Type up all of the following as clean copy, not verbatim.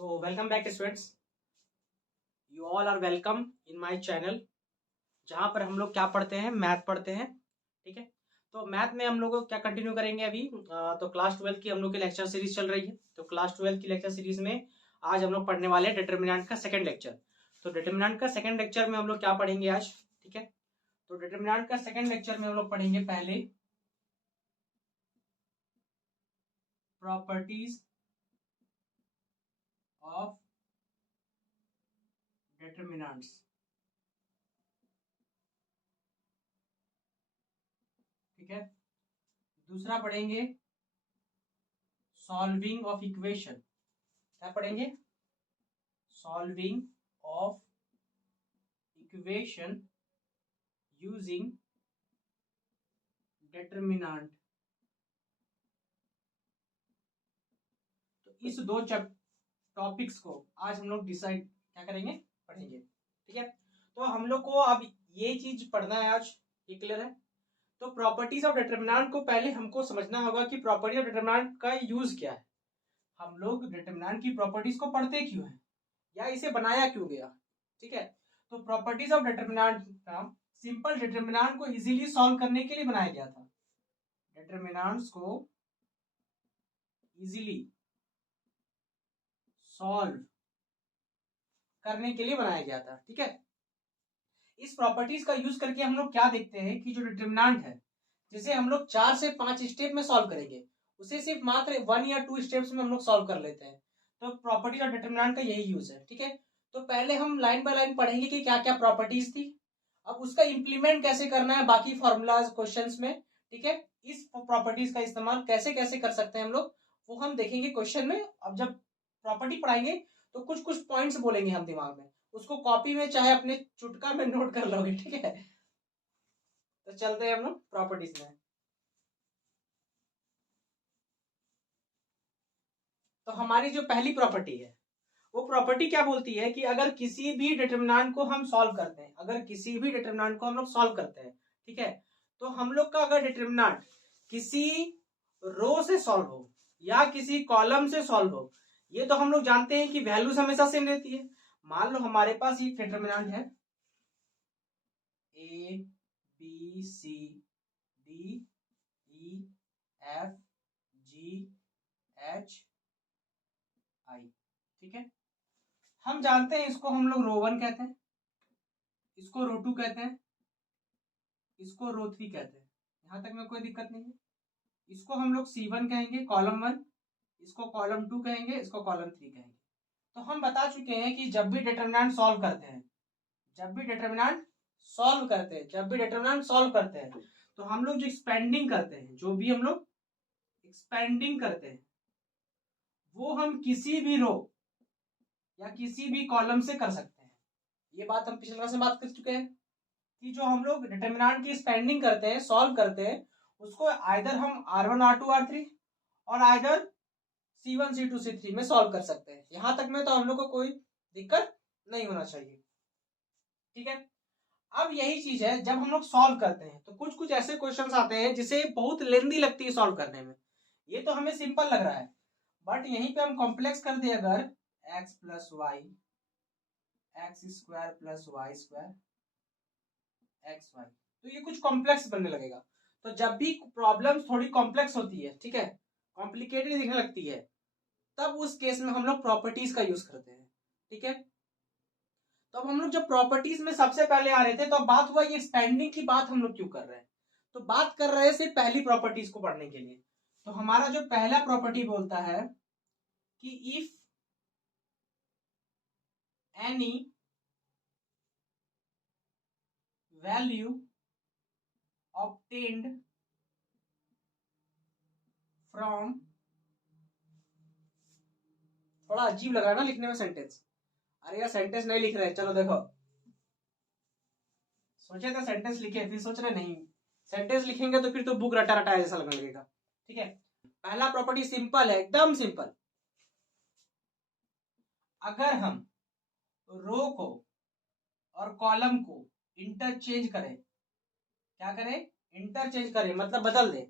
तो welcome back students, you all are welcome in my channel, जहाँ पर हम लोग क्या पढ़ते हैं, मैथ पढ़ते हैं। ठीक है, तो मैथ में हम लोग क्या कंटिन्यू करेंगे अभी। तो क्लास 12 की हम लोग की लेक्चर सीरीज चल रही है। तो क्लास 12 की लेक्चर सीरीज में आज हम लोग पढ़ने वाले हैं डिटर्मिनेंट का सेकंड लेक्चर। तो डिटर्मिनेंट का सेकंड लेक्चर में हम लोग क्या पढ़ेंगे आज। ठीक है, तो डिटर्मिनेंट का सेकंड लेक्चर में हम लोग पढ़ेंगे पहले प्रॉपर्टीज ऑफ डिटर्मिनेंट्स। ठीक है, दूसरा पढ़ेंगे सॉल्विंग ऑफ इक्वेशन। क्या पढ़ेंगे? Solving of equation using determinant. तो इस दो टॉपिक्स को आज हम लोग डिसाइड क्या करेंगे, पढ़ेंगे। ठीक है, तो हम लोग को अब ये चीज पढ़ना है आज, ये क्लियर है। तो प्रॉपर्टीज ऑफ डिटर्मिनेंट को पहले हमको समझना होगा कि प्रॉपर्टी ऑफ डिटर्मिनेंट का यूज क्या है। हम लोग डिटर्मिनेंट की प्रॉपर्टीज को पढ़ते क्यों है, या इसे बनाया क्यों गया। ठीक है, तो प्रॉपर्टीज ऑफ डिटर्मिनेंट का सिंपल डिटर्मिनेंट को इजीली सॉल्व करने के लिए बनाया गया था। डिटर्मिनेंट्स को इजीली सॉल्व करने के लिए बनाया गया था। ठीक है, इस प्रॉपर्टीज का यूज करके हम लोग क्या देखते हैं कि जो डिटर्मिनेंट है, जिसे हम लोग 4 से 5 स्टेप में सॉल्व करेंगे, उसे सिर्फ मात्र 1 या 2 स्टेप्स में हम लोग सॉल्व कर लेते हैं। तो प्रॉपर्टीज और डिटर्मिनेंट का यही यूज है। ठीक है, तो पहले हम लाइन बाय लाइन पढ़ेंगे कि क्या क्या प्रॉपर्टीज थी, अब उसका इंप्लीमेंट कैसे करना है बाकी फॉर्मूलाज क्वेश्चंस में। ठीक है, इस प्रॉपर्टीज का इस्तेमाल कैसे कैसे कर सकते हैं हम लोग, वो हम देखेंगे क्वेश्चन में। अब जब प्रॉपर्टी पढ़ाएंगे तो कुछ कुछ पॉइंट्स बोलेंगे हम दिमाग में, उसको कॉपी में चाहे अपने चुटका में नोट कर लोगे। ठीक है, तो चलते हैं हम लोग प्रॉपर्टीज में। तो हमारी जो पहली प्रॉपर्टी है, वो प्रॉपर्टी क्या बोलती है कि अगर किसी भी डिटर्मिनेंट को हम सॉल्व करते हैं, अगर किसी भी डिटर्मिनेंट को हम लोग सॉल्व करते हैं, ठीक है, तो हम लोग का अगर डिटर्मिनेंट किसी रो से सॉल्व हो या किसी कॉलम से सॉल्व हो, ये तो हम लोग जानते हैं कि वैल्यूज हमेशा सेम रहती है। मान लो हमारे पास ये डिटर्मिनेंट है A B C D E F G H I. ठीक है, हम जानते हैं इसको हम लोग रो 1 कहते हैं, इसको रो 2 कहते हैं, इसको रो 3 कहते हैं। यहां तक में कोई दिक्कत नहीं है। इसको हम लोग C1 कहेंगे, कॉलम 1, इसको कॉलम 2 कहेंगे, इसको कॉलम 3 कहेंगे। तो हम बता चुके हैं कि जब भी डिटर्मिनेंट सॉल्व करते हैं, जब भी डिटर्मिनेंट सॉल्व करते हैं, जब भी डिटर्मिनेंट सॉल्व करते हैं, तो हम लोग जो एक्सपेंडिंग करते हैं, जो भी हम लोग एक्सपेंडिंग करते हैं, वो हम किसी भी रो या किसी भी कॉलम से कर सकते हैं। ये बात हम पिछले क्लास में बात कर चुके हैं कि जो हम लोग डिटर्मिनेंट की स्पेंडिंग करते हैं, सॉल्व करते हैं, उसको आइदर हम R1 R2 R3 और आइदर C1 C2 C3 में सॉल्व कर सकते हैं। यहां तक में तो हम लोग को कोई दिक्कत नहीं होना चाहिए। ठीक है, अब यही चीज है, जब हम लोग सॉल्व करते हैं तो कुछ कुछ ऐसे क्वेश्चंस आते हैं जिसे बहुत लेंदी लगती है सॉल्व करने में। ये तो हमें सिंपल लग रहा है, बट यहीं पे हम कॉम्प्लेक्स कर दे अगर x plus Y X square plus Y square X Y, तो ये कुछ कॉम्प्लेक्स बनने लगेगा। तो जब भी प्रॉब्लम थोड़ी कॉम्प्लेक्स होती है, ठीक है, कॉम्प्लिकेटेड दिखने लगती है, तब उस केस में हम लोग प्रॉपर्टीज का यूज करते हैं। ठीक है, तो अब हम लोग जब प्रॉपर्टीज में सबसे पहले आ रहे थे, तो अब बात हुआ ये एक्सपेंडिंग की बात हम लोग क्यों कर रहे हैं। तो बात कर रहे हैं सिर्फ पहली प्रॉपर्टीज को पढ़ने के लिए। तो हमारा जो पहला प्रॉपर्टी बोलता है कि if any value obtained from, थोड़ा अजीब लगा ना लिखने में सेंटेंस। अरे यार सेंटेंस नहीं लिख रहे, चलो देखो, सोचे थे सेंटेंस लिखे, फिर सोच रहे नहीं, सेंटेंस लिखेंगे तो फिर तो बुक रटा रटा जैसा लगने लगेगा। ठीक है, पहला प्रॉपर्टी सिंपल है, एकदम सिंपल। अगर हम रो को और कॉलम को इंटरचेंज करें, क्या करें, इंटरचेंज करें मतलब बदल दें,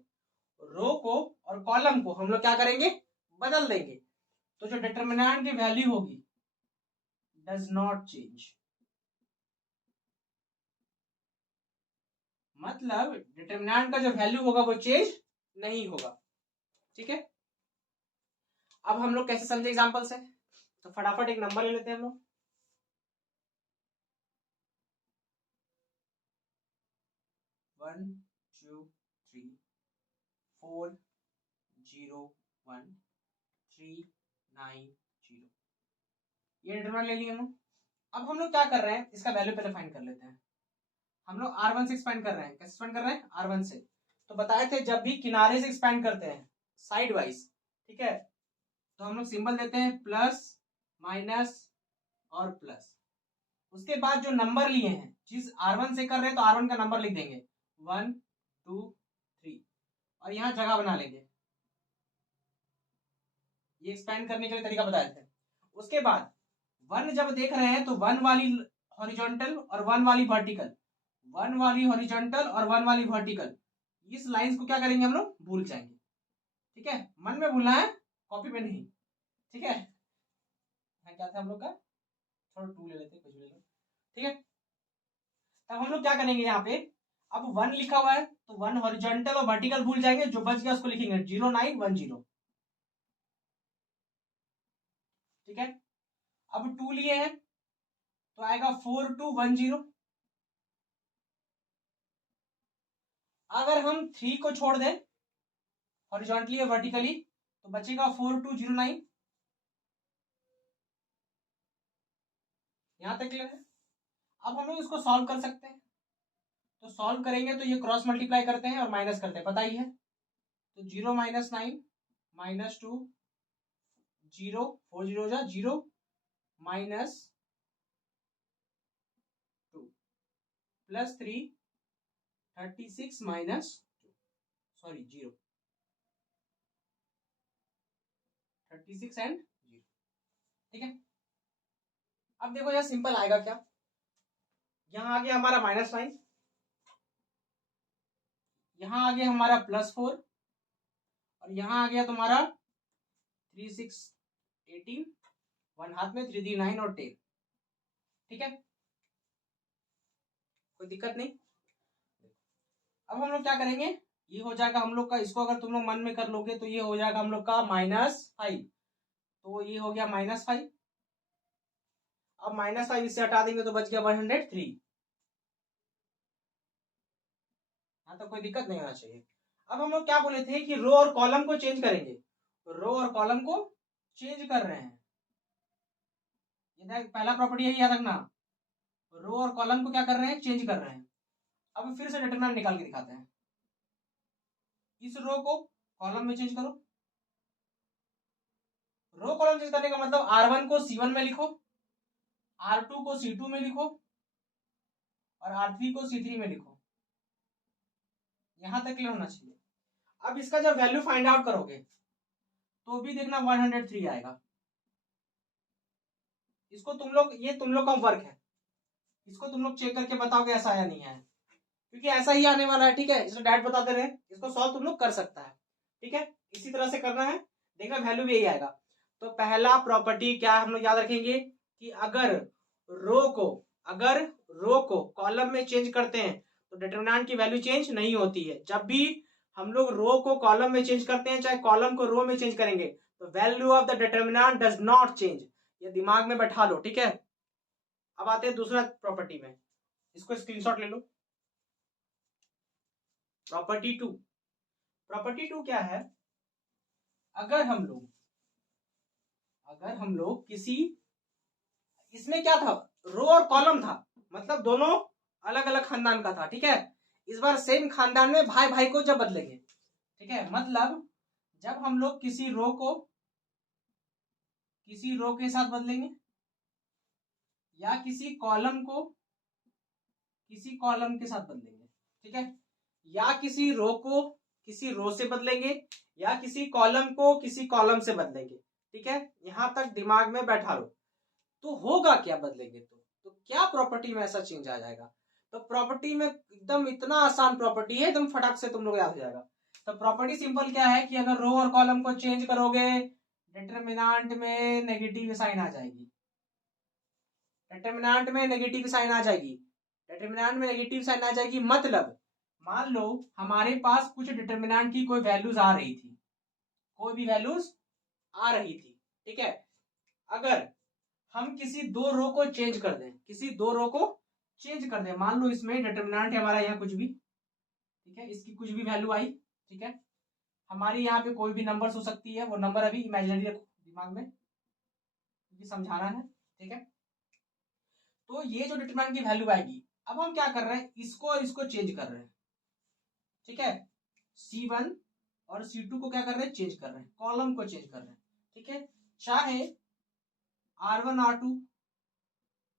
रो को और कॉलम को हम लोग क्या करेंगे, बदल देंगे, तो जो डिटरमिनेंट की वैल्यू होगी डज नॉट चेंज, मतलब डिटरमिनेंट का जो वैल्यू होगा वो चेंज नहीं होगा। ठीक है, अब हम लोग कैसे समझे एग्जांपल से, तो फटाफट एक नंबर ले लेते हैं हम लोग। 1 2 3 4 0 1 3 9 0, ये डिटरमिनेंट ले लिए हम लोग। अब हम लोग क्या कर रहे हैं, इसका वैल्यू पहले फाइंड कर लेते हैं। हम लोग R1 से एक्सपेंड कर रहे हैं, कैसे एक्सपेंड कर रहे हैं, R1 से। तो बताए थे जब भी किनारे से एक्सपेंड करते हैं साइड वाइज, ठीक है, तो हम लोग सिंबल देते हैं प्लस माइनस और प्लस। उसके बाद जो नंबर लिए हैं, जिस R1 से कर रहे हैं तो R1 का नंबर लिख देंगे 1 2 3 और यहाँ जगह बना लेंगे। ये एक्सपेंड करने के लिए तरीका बताए थे। उसके बाद 1 जब देख रहे हैं तो 1 वाली हॉरिजॉन्टल और 1 वाली वर्टिकल, 1 वाली हॉरिजॉन्टल और 1 वाली वर्टिकल, इस लाइंस को क्या करेंगे हम लोग, भूल जाएंगे। ठीक है, मन में भूलना है, कॉपी में नहीं। ठीक है, क्या था हम लोग का, थोड़ा 2 ले लेते, कुछ ले लो। ठीक है, तब हम लोग क्या करेंगे, यहाँ पे अब 1 लिखा हुआ है तो 1 हॉरिजॉन्टल और वर्टिकल भूल जाएंगे, जो बच गया उसको लिखेंगे 0 9 1 0। ठीक है, अब 2 लिए हैं तो आएगा 4 2 1 0। अगर हम 3 को छोड़ दें हॉरिजॉन्टली या वर्टिकली तो बचेगा 4 2 0 9। यहां तक क्लियर है। अब हम लोग इसको सॉल्व कर सकते हैं, तो सॉल्व करेंगे तो ये क्रॉस मल्टीप्लाई करते हैं और माइनस करते हैं, पता ही है। तो 0 माइनस 9 माइनस 2 0 4 0 जा 0 माइनस 2 प्लस 3 36 माइनस 0 36 एंड 0। ठीक है, अब देखो यह सिंपल आएगा क्या, यहां आ गया हमारा माइनस 9, यहां आ गया हमारा +4 और यहां आ गया तुम्हारा 3 6 18, 1 हाथ में 3 3 9 और 10। ठीक है, कोई दिक्कत नहीं। अब हम लोग क्या करेंगे, ये हो जाएगा हम लोग का, इसको अगर तुम लोग मन में कर लोगे तो ये हो जाएगा हम लोग का -5, तो ये हो गया -5। अब -5 इससे हटा देंगे तो बच गया 103। हाँ, तो कोई दिक्कत नहीं होना चाहिए। अब हम लोग क्या बोले थे कि रो और कॉलम को चेंज करेंगे, रो और कॉलम को चेंज कर रहे हैं। ये पहला प्रॉपर्टी है, याद रखना, रो और कॉलम को क्या कर रहे हैं, चेंज कर रहे हैं। अब फिर से डिटरमिनेंट निकाल के दिखाते हैं। इस रो को कॉलम में चेंज करो, रो कॉलम चेंज करने का मतलब R1 को C1 में लिखो, R2 को C2 में लिखो और R3 को C3 में लिखो। यहां तक क्लियर होना चाहिए। अब इसका जब वैल्यू फाइंड आउट करोगे तो भी देखना 103 आएगा। इसको तुम लोग, ये तुम लोग का वर्क है, इसको तुम लोग चेक करके बताओगे ऐसा आया नहीं है, क्योंकि ऐसा ही आने वाला है। ठीक है, इसको डायरेक्ट बताते रहे, इसको सॉल्व तुम लोग कर सकता है। ठीक है, इसी तरह से करना है, देखना वैल्यू भी यही आएगा। तो पहला प्रॉपर्टी क्या हम लोग याद रखेंगे कि अगर रो को कॉलम में चेंज करते हैं तो डिटरमिनेंट की वैल्यू चेंज नहीं होती है। जब भी हम लोग रो को कॉलम में चेंज करते हैं, चाहे कॉलम को रो में चेंज करेंगे, तो value of the determinant does not change. ये दिमाग में बैठा लो। ठीक है, अब आते हैं दूसरा प्रॉपर्टी में, इसको स्क्रीनशॉट ले लो। प्रॉपर्टी टू क्या है, अगर हम लोग किसी, इसमें क्या था, रो और कॉलम था, मतलब दोनों अलग अलग खानदान का था। ठीक है, इस बार सेम खानदान में भाई भाई को जब बदलेंगे, ठीक है, मतलब जब हम लोग किसी रो के साथ बदलेंगे या किसी कॉलम के साथ बदलेंगे, ठीक है, या किसी रो को किसी रो से बदलेंगे या किसी कॉलम को किसी कॉलम से बदलेंगे। ठीक है, यहां तक दिमाग में बैठा लो। तो होगा क्या बदलेंगे तो क्या प्रॉपर्टी में ऐसा चेंज आ जाएगा। तो प्रॉपर्टी में एकदम इतना आसान प्रॉपर्टी है, एकदम फटाक से तुम लोग याद हो जाएगा। तो प्रॉपर्टी सिंपल क्या है कि अगर रो और कॉलम को चेंज करोगे डिटरमिनेंट में नेगेटिव साइन आ जाएगी, डिटरमिनेंट में नेगेटिव साइन आ जाएगी, डिटरमिनेंट में नेगेटिव साइन आ जाएगी। मतलब मान लो हमारे पास कुछ डिटरमिनेंट की कोई वैल्यूज आ रही थी, कोई भी वैल्यूज आ रही थी, ठीक है। अगर हम किसी दो रो को चेंज कर दें, किसी दो रो को चेंज कर दें, मान लो इसमें डिटरमिनेंट है हमारा यहाँ कुछ भी, ठीक है, इसकी कुछ भी वैल्यू आई, ठीक है, हमारी यहाँ पे कोई भी नंबर्स हो सकती है, वो नंबर अभी इमेजिनरी रखो दिमाग में क्योंकि समझाना है, ठीक है। तो ये जो डिटरमिनेंट की वैल्यू आएगी, अब हम क्या कर रहे हैं, इसको और इसको चेंज कर रहे हैं, ठीक है। C1 और C2 को क्या कर रहे हैं, चेंज कर रहे हैं, कॉलम को चेंज कर रहे हैं, ठीक है। चाहे R1 R2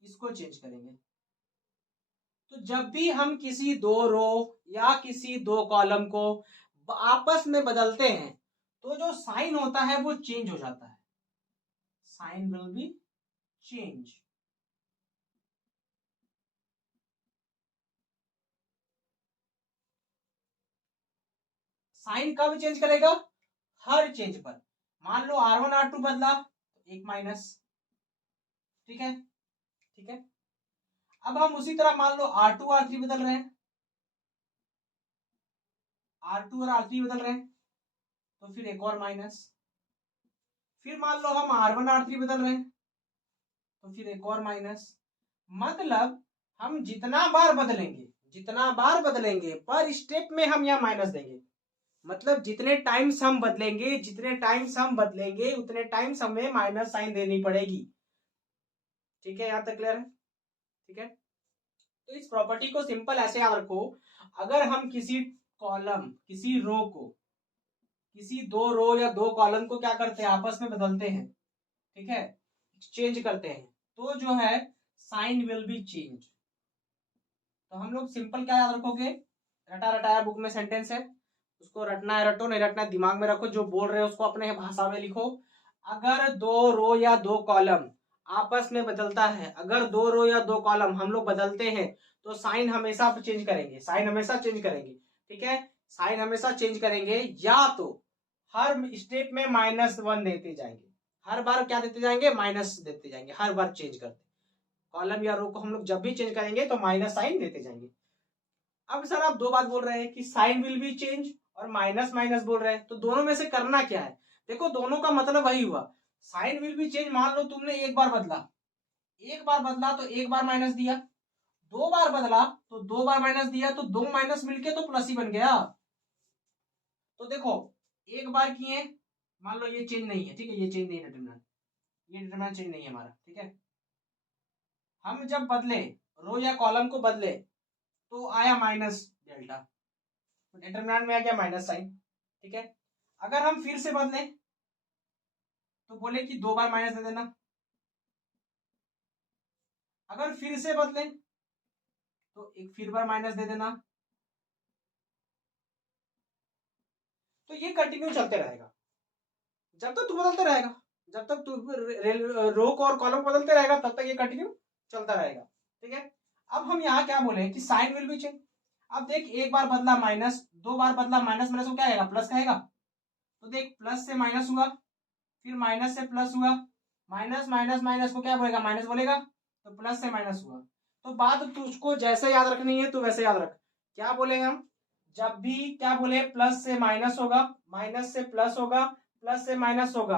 इसको चेंज करेंगे। तो जब भी हम किसी दो रो या किसी दो कॉलम को आपस में बदलते हैं तो जो साइन होता है वो चेंज हो जाता है, sign will be change. Sign कब चेंज करेगा, हर चेंज पर। मान लो R1 R2 बदला तो एक माइनस, ठीक है, ठीक है। अब हम उसी तरह मान लो R2 R3 बदल रहे हैं, R2 और R3 बदल रहे हैं तो फिर एक और माइनस। फिर मान लो हम R1 R3 बदल रहे हैं तो फिर एक और माइनस। मतलब हम जितना बार बदलेंगे, जितना बार बदलेंगे पर स्टेप में हम यहाँ माइनस देंगे। मतलब जितने टाइम्स हम बदलेंगे, जितने टाइम्स हम बदलेंगे उतने टाइम्स हमें माइनस साइन देनी पड़ेगी, ठीक है। यहां तक क्लियर है, ठीक है। तो इस प्रॉपर्टी को सिंपल ऐसे याद रखो, अगर हम किसी कॉलम, किसी रो को, किसी दो रो या दो कॉलम को क्या करते हैं, आपस में बदलते हैं, ठीक है, चेंज करते हैं, तो जो है साइन विल बी चेंज। तो हम लोग सिंपल क्या याद रखोगे, रटा रटाया बुक में सेंटेंस है, उसको रटना है रटो, नहीं रटना है दिमाग में रखो, जो बोल रहे हो उसको अपने भाषा में लिखो। अगर दो रो या दो कॉलम आपस में बदलता है, अगर दो रो या दो कॉलम हम लोग बदलते हैं तो साइन हमेशा चेंज करेंगे, साइन हमेशा चेंज करेंगे, ठीक है। साइन हमेशा चेंज करेंगे, या तो हर स्टेप में -1 देते जाएंगे, हर बार क्या देते जाएंगे, माइनस देते जाएंगे, हर बार चेंज करते कॉलम या रो को हम लोग जब भी चेंज करेंगे तो माइनस साइन देते जाएंगे। अब सर आप दो बात बोल रहे हैं कि साइन विल बी चेंज और माइनस माइनस बोल रहे हैं, तो दोनों में से करना क्या है, देखो दोनों का मतलब वही हुआ, साइन विल बी चेंज। मान लो तुमने एक बार बदला, एक बार बदला तो एक बार माइनस दिया, दो बार बदला तो दो बार माइनस दिया, तो दो माइनस मिलके तो प्लस ही बन गया। तो देखो एक बार किए, मान लो ये चेंज नहीं है, ठीक है, ये चेंज नहीं है डिटरमिनेंट, ये डिटरमिनेंट चेंज नहीं है हमारा, ठीक है। हम जब बदले, रो या कॉलम को बदले तो आया माइनस डेल्टा, डिटरमिनेंट में आ गया माइनस साइन, ठीक है। अगर हम फिर से बदले तो बोले कि दो बार माइनस दे देना, अगर फिर से बदले तो एक फिर बार माइनस दे देना। तो ये कंटिन्यू चलते रहेगा जब तक तू बदलते रहेगा, जब तक तू रो को और कॉलम को बदलते रहेगा तब तक ये कंटिन्यू चलता रहेगा, ठीक है। अब हम यहाँ क्या बोले कि साइन विल बी चेंज। अब देख एक बार बदला माइनस, दो बार बदला माइनस, माइनस को क्या आएगा, प्लस कहेगा। तो देख प्लस से माइनस हुआ, फिर माइनस से प्लस हुआ, माइनस माइनस माइनस को क्या बोलेगा, माइनस बोलेगा, तो प्लस से माइनस हुआ। तो बात तुझको जैसे याद रखनी है तो वैसे याद रख। क्या बोले हम, जब भी क्या बोले, प्लस से माइनस होगा, माइनस से प्लस होगा, प्लस से माइनस होगा।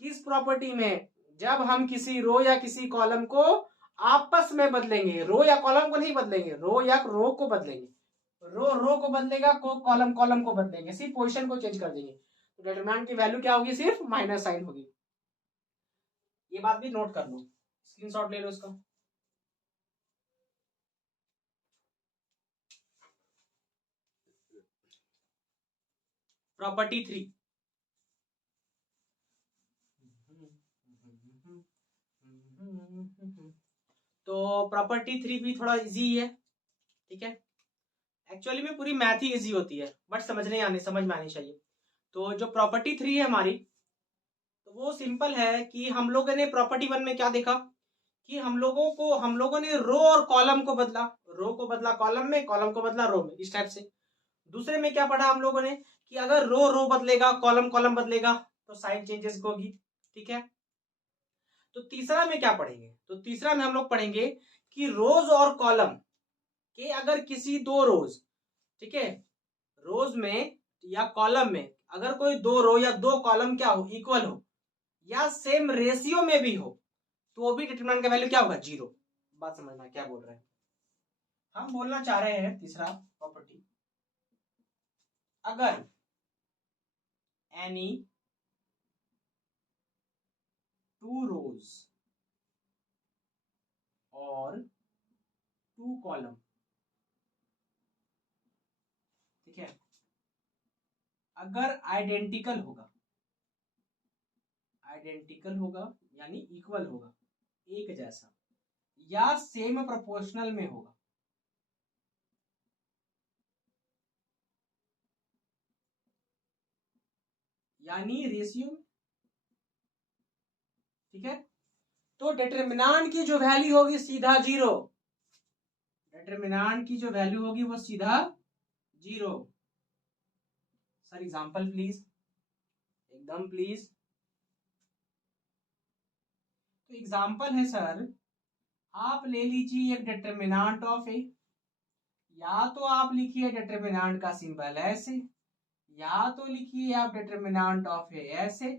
किस प्रॉपर्टी में, जब हम किसी रो या किसी कॉलम को आपस में बदलेंगे, रो या कॉलम को नहीं बदलेंगे, रो या रो को बदलेंगे, रो रो को बदलेगा, को कॉलम कॉलम को बदलेंगे, सिर्फ पोजीशन को चेंज कर देंगे, तो डिटरमिनेंट की वैल्यू क्या होगी, सिर्फ माइनस साइन होगी। ये बात भी नोट कर लो, स्क्रीनशॉट ले लो इसका। प्रॉपर्टी 3, तो प्रॉपर्टी 3 भी थोड़ा इजी है, ठीक है। एक्चुअली में पूरी मैथ ही इजी होती है बट समझ में आनी चाहिए। तो जो प्रॉपर्टी 3 है हमारी, तो वो सिंपल है कि हम लोगों ने प्रॉपर्टी 1 में क्या देखा कि हम लोगों ने रो और कॉलम को बदला, रो को बदला कॉलम में, कॉलम को बदला रो में, इस टाइप से। दूसरे में क्या पढ़ा हम लोगों ने कि अगर रो रो बदलेगा, कॉलम कॉलम बदलेगा तो साइन चेंजेस होगी। ठीक है। तो तीसरा में क्या पढ़ेंगे, तो तीसरा में हम लोग पढ़ेंगे कि रोज और कॉलम के अगर किसी दो रोज, ठीक है, रोज में या कॉलम में अगर कोई दो रो या दो कॉलम क्या हो, इक्वल हो या सेम रेशियो में भी हो, तो वो भी डिटरमिनेंट का वैल्यू क्या होगा, 0। बात समझना क्या बोल रहे हैं हम। बोलना चाह रहे हैं तीसरा प्रॉपर्टी, अगर एनी टू रोज और टू कॉलम, ठीक है, अगर आइडेंटिकल होगा, आइडेंटिकल होगा यानी इक्वल होगा, एक जैसा, या सेम प्रोपोर्शनल में होगा, यानी रेशियो में, ठीक है, तो डिटरमिनेंट की जो वैल्यू होगी सीधा 0, डिटरमिनेंट की जो वैल्यू होगी वो सीधा 0। सर एग्जांपल प्लीज, एकदम प्लीज। तो एग्जांपल है सर, आप ले लीजिए एक डिटरमिनेंट ऑफ ए, या तो आप लिखिए डिटरमिनेंट का सिंबल ऐसे, या तो लिखिए आप डिटरमिनेंट ऑफ ए ऐसे,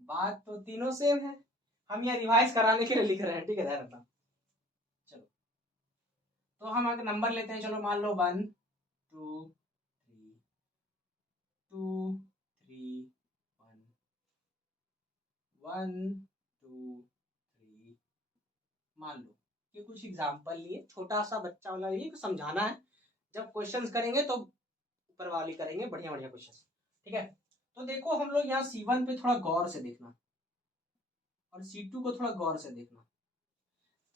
बात तो तीनों सेम है, हम यहाँ रिवाइज कराने के लिए लिख रहे हैं, ठीक है, ध्यान रखना। चलो तो हम अगर नंबर लेते हैं, चलो मान लो 1 2 3 2 3 1 1 2 3, मान लो कि कुछ एग्जाम्पल लिए, छोटा सा बच्चा वाला लिए, समझाना है, जब क्वेश्चंस करेंगे तो ऊपर वाली करेंगे, बढ़िया बढ़िया क्वेश्चंस, ठीक है। तो देखो हम लोग यहाँ C1 पे थोड़ा गौर से देखना और C2 को थोड़ा गौर से देखना।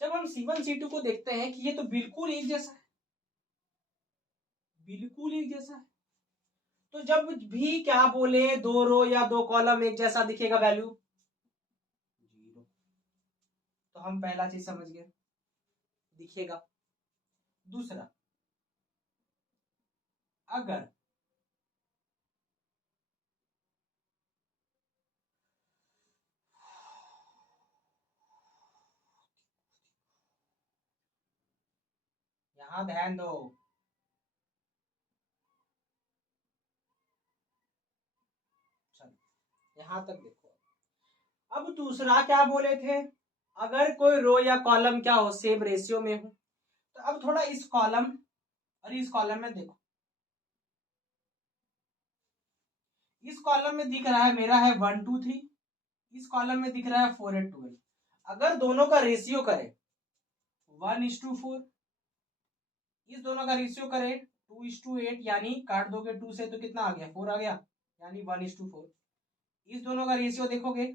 जब हम C1 C2 को देखते हैं कि ये तो बिल्कुल एक जैसा है, बिल्कुल एक जैसा है, तो जब भी क्या बोले दो रो या दो कॉलम एक जैसा दिखेगा वैल्यू 0, तो हम पहला चीज समझ गए, दिखेगा। दूसरा, अगर यहां ध्यान दो, चलो यहां तक देखो। अब दूसरा क्या बोले थे, अगर कोई रो या कॉलम क्या हो, सेम रेशियो में हो, तो अब थोड़ा इस कॉलम और इस कॉलम में देखो, इस कॉलम में दिख रहा है मेरा है 1 2 3, इस कॉलम में दिख रहा है 4 8 12। अगर दोनों का रेशियो करे 1:4, इस दोनों का रेशियो करे 2:8, यानी काट दोगे 2 से तो कितना आ गया, 4 आ गया, यानी 1:4। इस दोनों का रेशियो देखोगे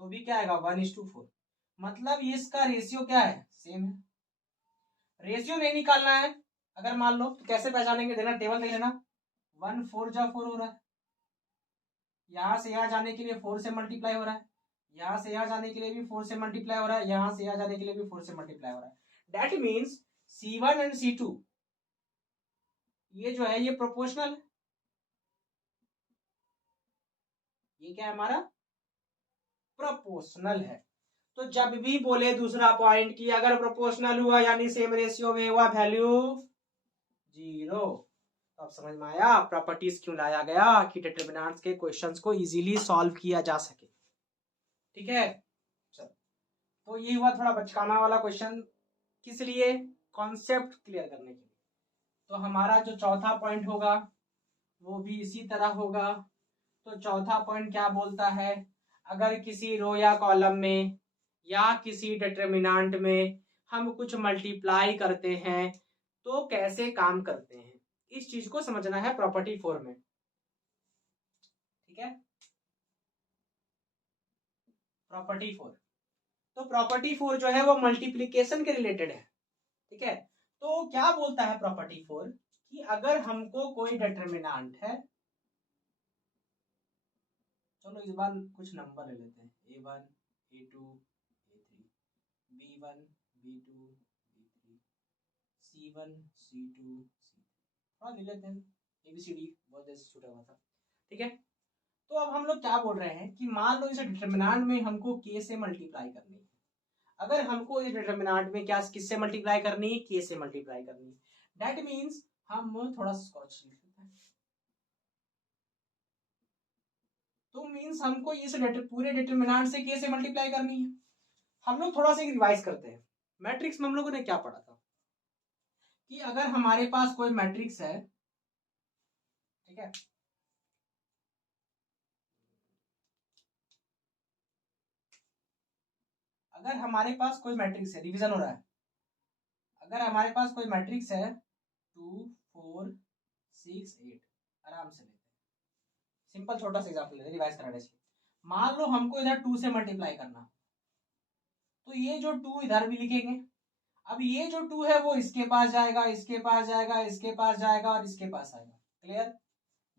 तो भी क्या आएगा, 1:4, मतलब इसका रेशियो क्या है, सेम है। रेशियो नहीं निकालना है अगर मान लो, तो कैसे पहचानेंगे, देना टेबल देख लेना, 1 4 जा 4 हो रहा है, यहां से यहां जाने के लिए 4 से मल्टीप्लाई हो रहा है, यहां से यहां जाने के लिए भी 4 से मल्टीप्लाई हो रहा है, यहां से यहां जाने के लिए भी 4 से मल्टीप्लाई हो रहा है। That means C1 and C2 ये जो है ये प्रोपोर्शनल है, ये क्या है हमारा, प्रोपोर्शनल है। तो जब भी बोले दूसरा पॉइंट की अगर प्रोपोर्शनल हुआ यानी सेम रेशियो में हुआ, वैल्यू 0। अब समझ में आया प्रॉपर्टीज क्यों लाया गया, कि डिटरमिनेंट्स के क्वेश्चंस को इजीली सॉल्व किया जा सके, ठीक है। चलो तो ये हुआ थोड़ा बचकाना वाला क्वेश्चन, किस लिए, कॉन्सेप्ट क्लियर करने के लिए। तो हमारा जो चौथा पॉइंट होगा वो भी इसी तरह होगा। तो चौथा पॉइंट क्या बोलता है, अगर किसी रो या कॉलम में या किसी डिटरमिनेंट में हम कुछ मल्टीप्लाई करते हैं तो कैसे काम करते हैं, इस चीज को समझना है प्रॉपर्टी 4 में, ठीक है। प्रॉपर्टी 4, तो प्रॉपर्टी 4 जो है वो मल्टीप्लीकेशन के रिलेटेड है, ठीक है। तो क्या बोलता है प्रॉपर्टी 4 कि अगर हमको कोई डिटरमिनेंट है, चलो इस बार कुछ नंबर ले लेते हैं, A1 A2 A3 B1 B2 B3 C1 C2 C3, हाँ ले लेते हैं ABCD, बहुत जैसे छूटा हुआ था, ठीक है। तो अब हम लोग क्या बोल रहे हैं कि मान लो इस डिटरमिनेंट में हमको के से मल्टीप्लाई करनी है। अगर हमको इस डिटरमिनेंट में क्या किससे मल्टीप्लाई करनी है, के से मल्टीप्लाई करनी है, दैट मीन्स हम थोड़ा स्कॉच लिख लेते हैं। तो मीन्स हमको इस पूरे डिटरमिनेंट से के से मल्टीप्लाई करनी है। हम लोग थोड़ा सा रिवाइज करते हैं। मैट्रिक्स में हम लोगों ने क्या पढ़ा था कि अगर हमारे पास कोई मैट्रिक्स है, ठीक है, अगर हमारे पास कोई मैट्रिक्स है, रिवीजन हो रहा है, अगर हमारे पास कोई मैट्रिक्स है 2 4 6 8, आराम से लेते हैं, सिंपल छोटा सा एग्जांपल लेते हैं रिवाइज कराने से। मान लो हमको इधर 2 से मल्टीप्लाई करना, तो ये जो 2 इधर भी लिखेंगे। अब ये जो 2 है वो इसके पास जाएगा, इसके पास जाएगा, इसके पास जाएगा और इसके पास आएगा। क्लियर?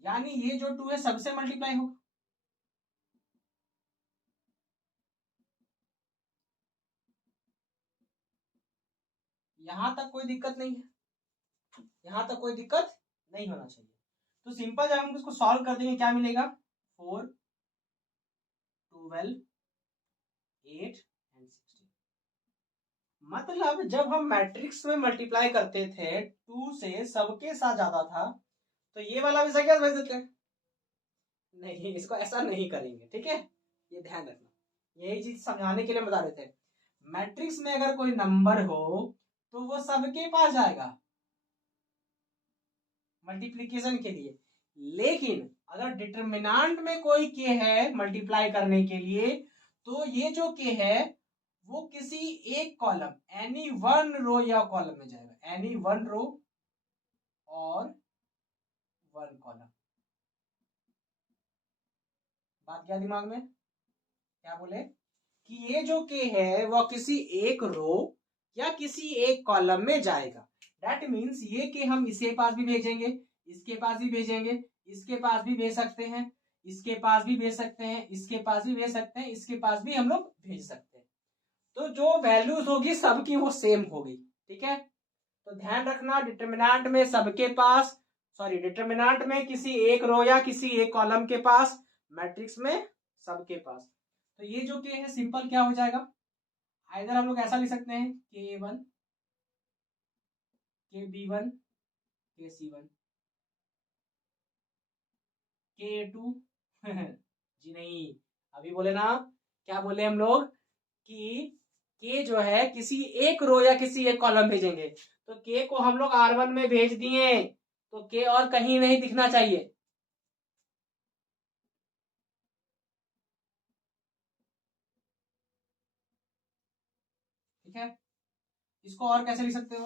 यानी ये जो 2 है सबसे मल्टीप्लाई होगा। यहां तक कोई दिक्कत नहीं है, यहां तक कोई दिक्कत नहीं होना चाहिए। तो सिंपल जब हम इसको सॉल्व कर देंगे क्या मिलेगा, 4 12 8 एंड 16। मतलब जब हम मैट्रिक्स में मल्टीप्लाई करते थे 2 से सबके साथ जाता था, तो ये वाला भी संख्या भेज देते हैं। नहीं, इसको ऐसा नहीं करेंगे, ठीक है, ये ध्यान रखना, यही चीज समझाने के लिए बता रहे थे। मैट्रिक्स में अगर कोई नंबर हो तो वो सबके पास जाएगा मल्टीप्लीकेशन के लिए, लेकिन अगर डिटरमिनेंट में कोई के है मल्टीप्लाई करने के लिए, तो ये जो के है वो किसी एक कॉलम, एनी वन रो या कॉलम में जाएगा, एनी वन रो और वन कॉलम। बात क्या दिमाग में, क्या बोले कि ये जो के है वो किसी एक रो या किसी एक कॉलम में जाएगा। दैट मीन्स ये के हम इसके पास भी भेजेंगे, इसके पास भी भेजेंगे, इसके पास भी भेज सकते हैं, इसके पास भी भेज सकते हैं, इसके पास भी भेज सकते हैं, इसके पास भी हम लोग भेज सकते हैं। तो जो वैल्यूज होगी सबकी वो सेम होगी, ठीक है। तो ध्यान रखना, डिटरमिनेंट में सबके पास, सॉरी डिटरमिनेंट में किसी एक रो या किसी एक कॉलम के पास, मैट्रिक्स में सबके पास। तो ये जो के है सिंपल क्या हो जाएगा, आइदर हम लोग ऐसा लिख सकते हैं K1 KB1 KC1 K2 जी नहीं, अभी बोले ना, क्या बोले हम लोग कि के जो है किसी एक रो या किसी एक कॉलम भेजेंगे, तो के को हम लोग R1 में भेज दिए, तो के और कहीं नहीं दिखना चाहिए, ठीक है। इसको और कैसे लिख सकते हो,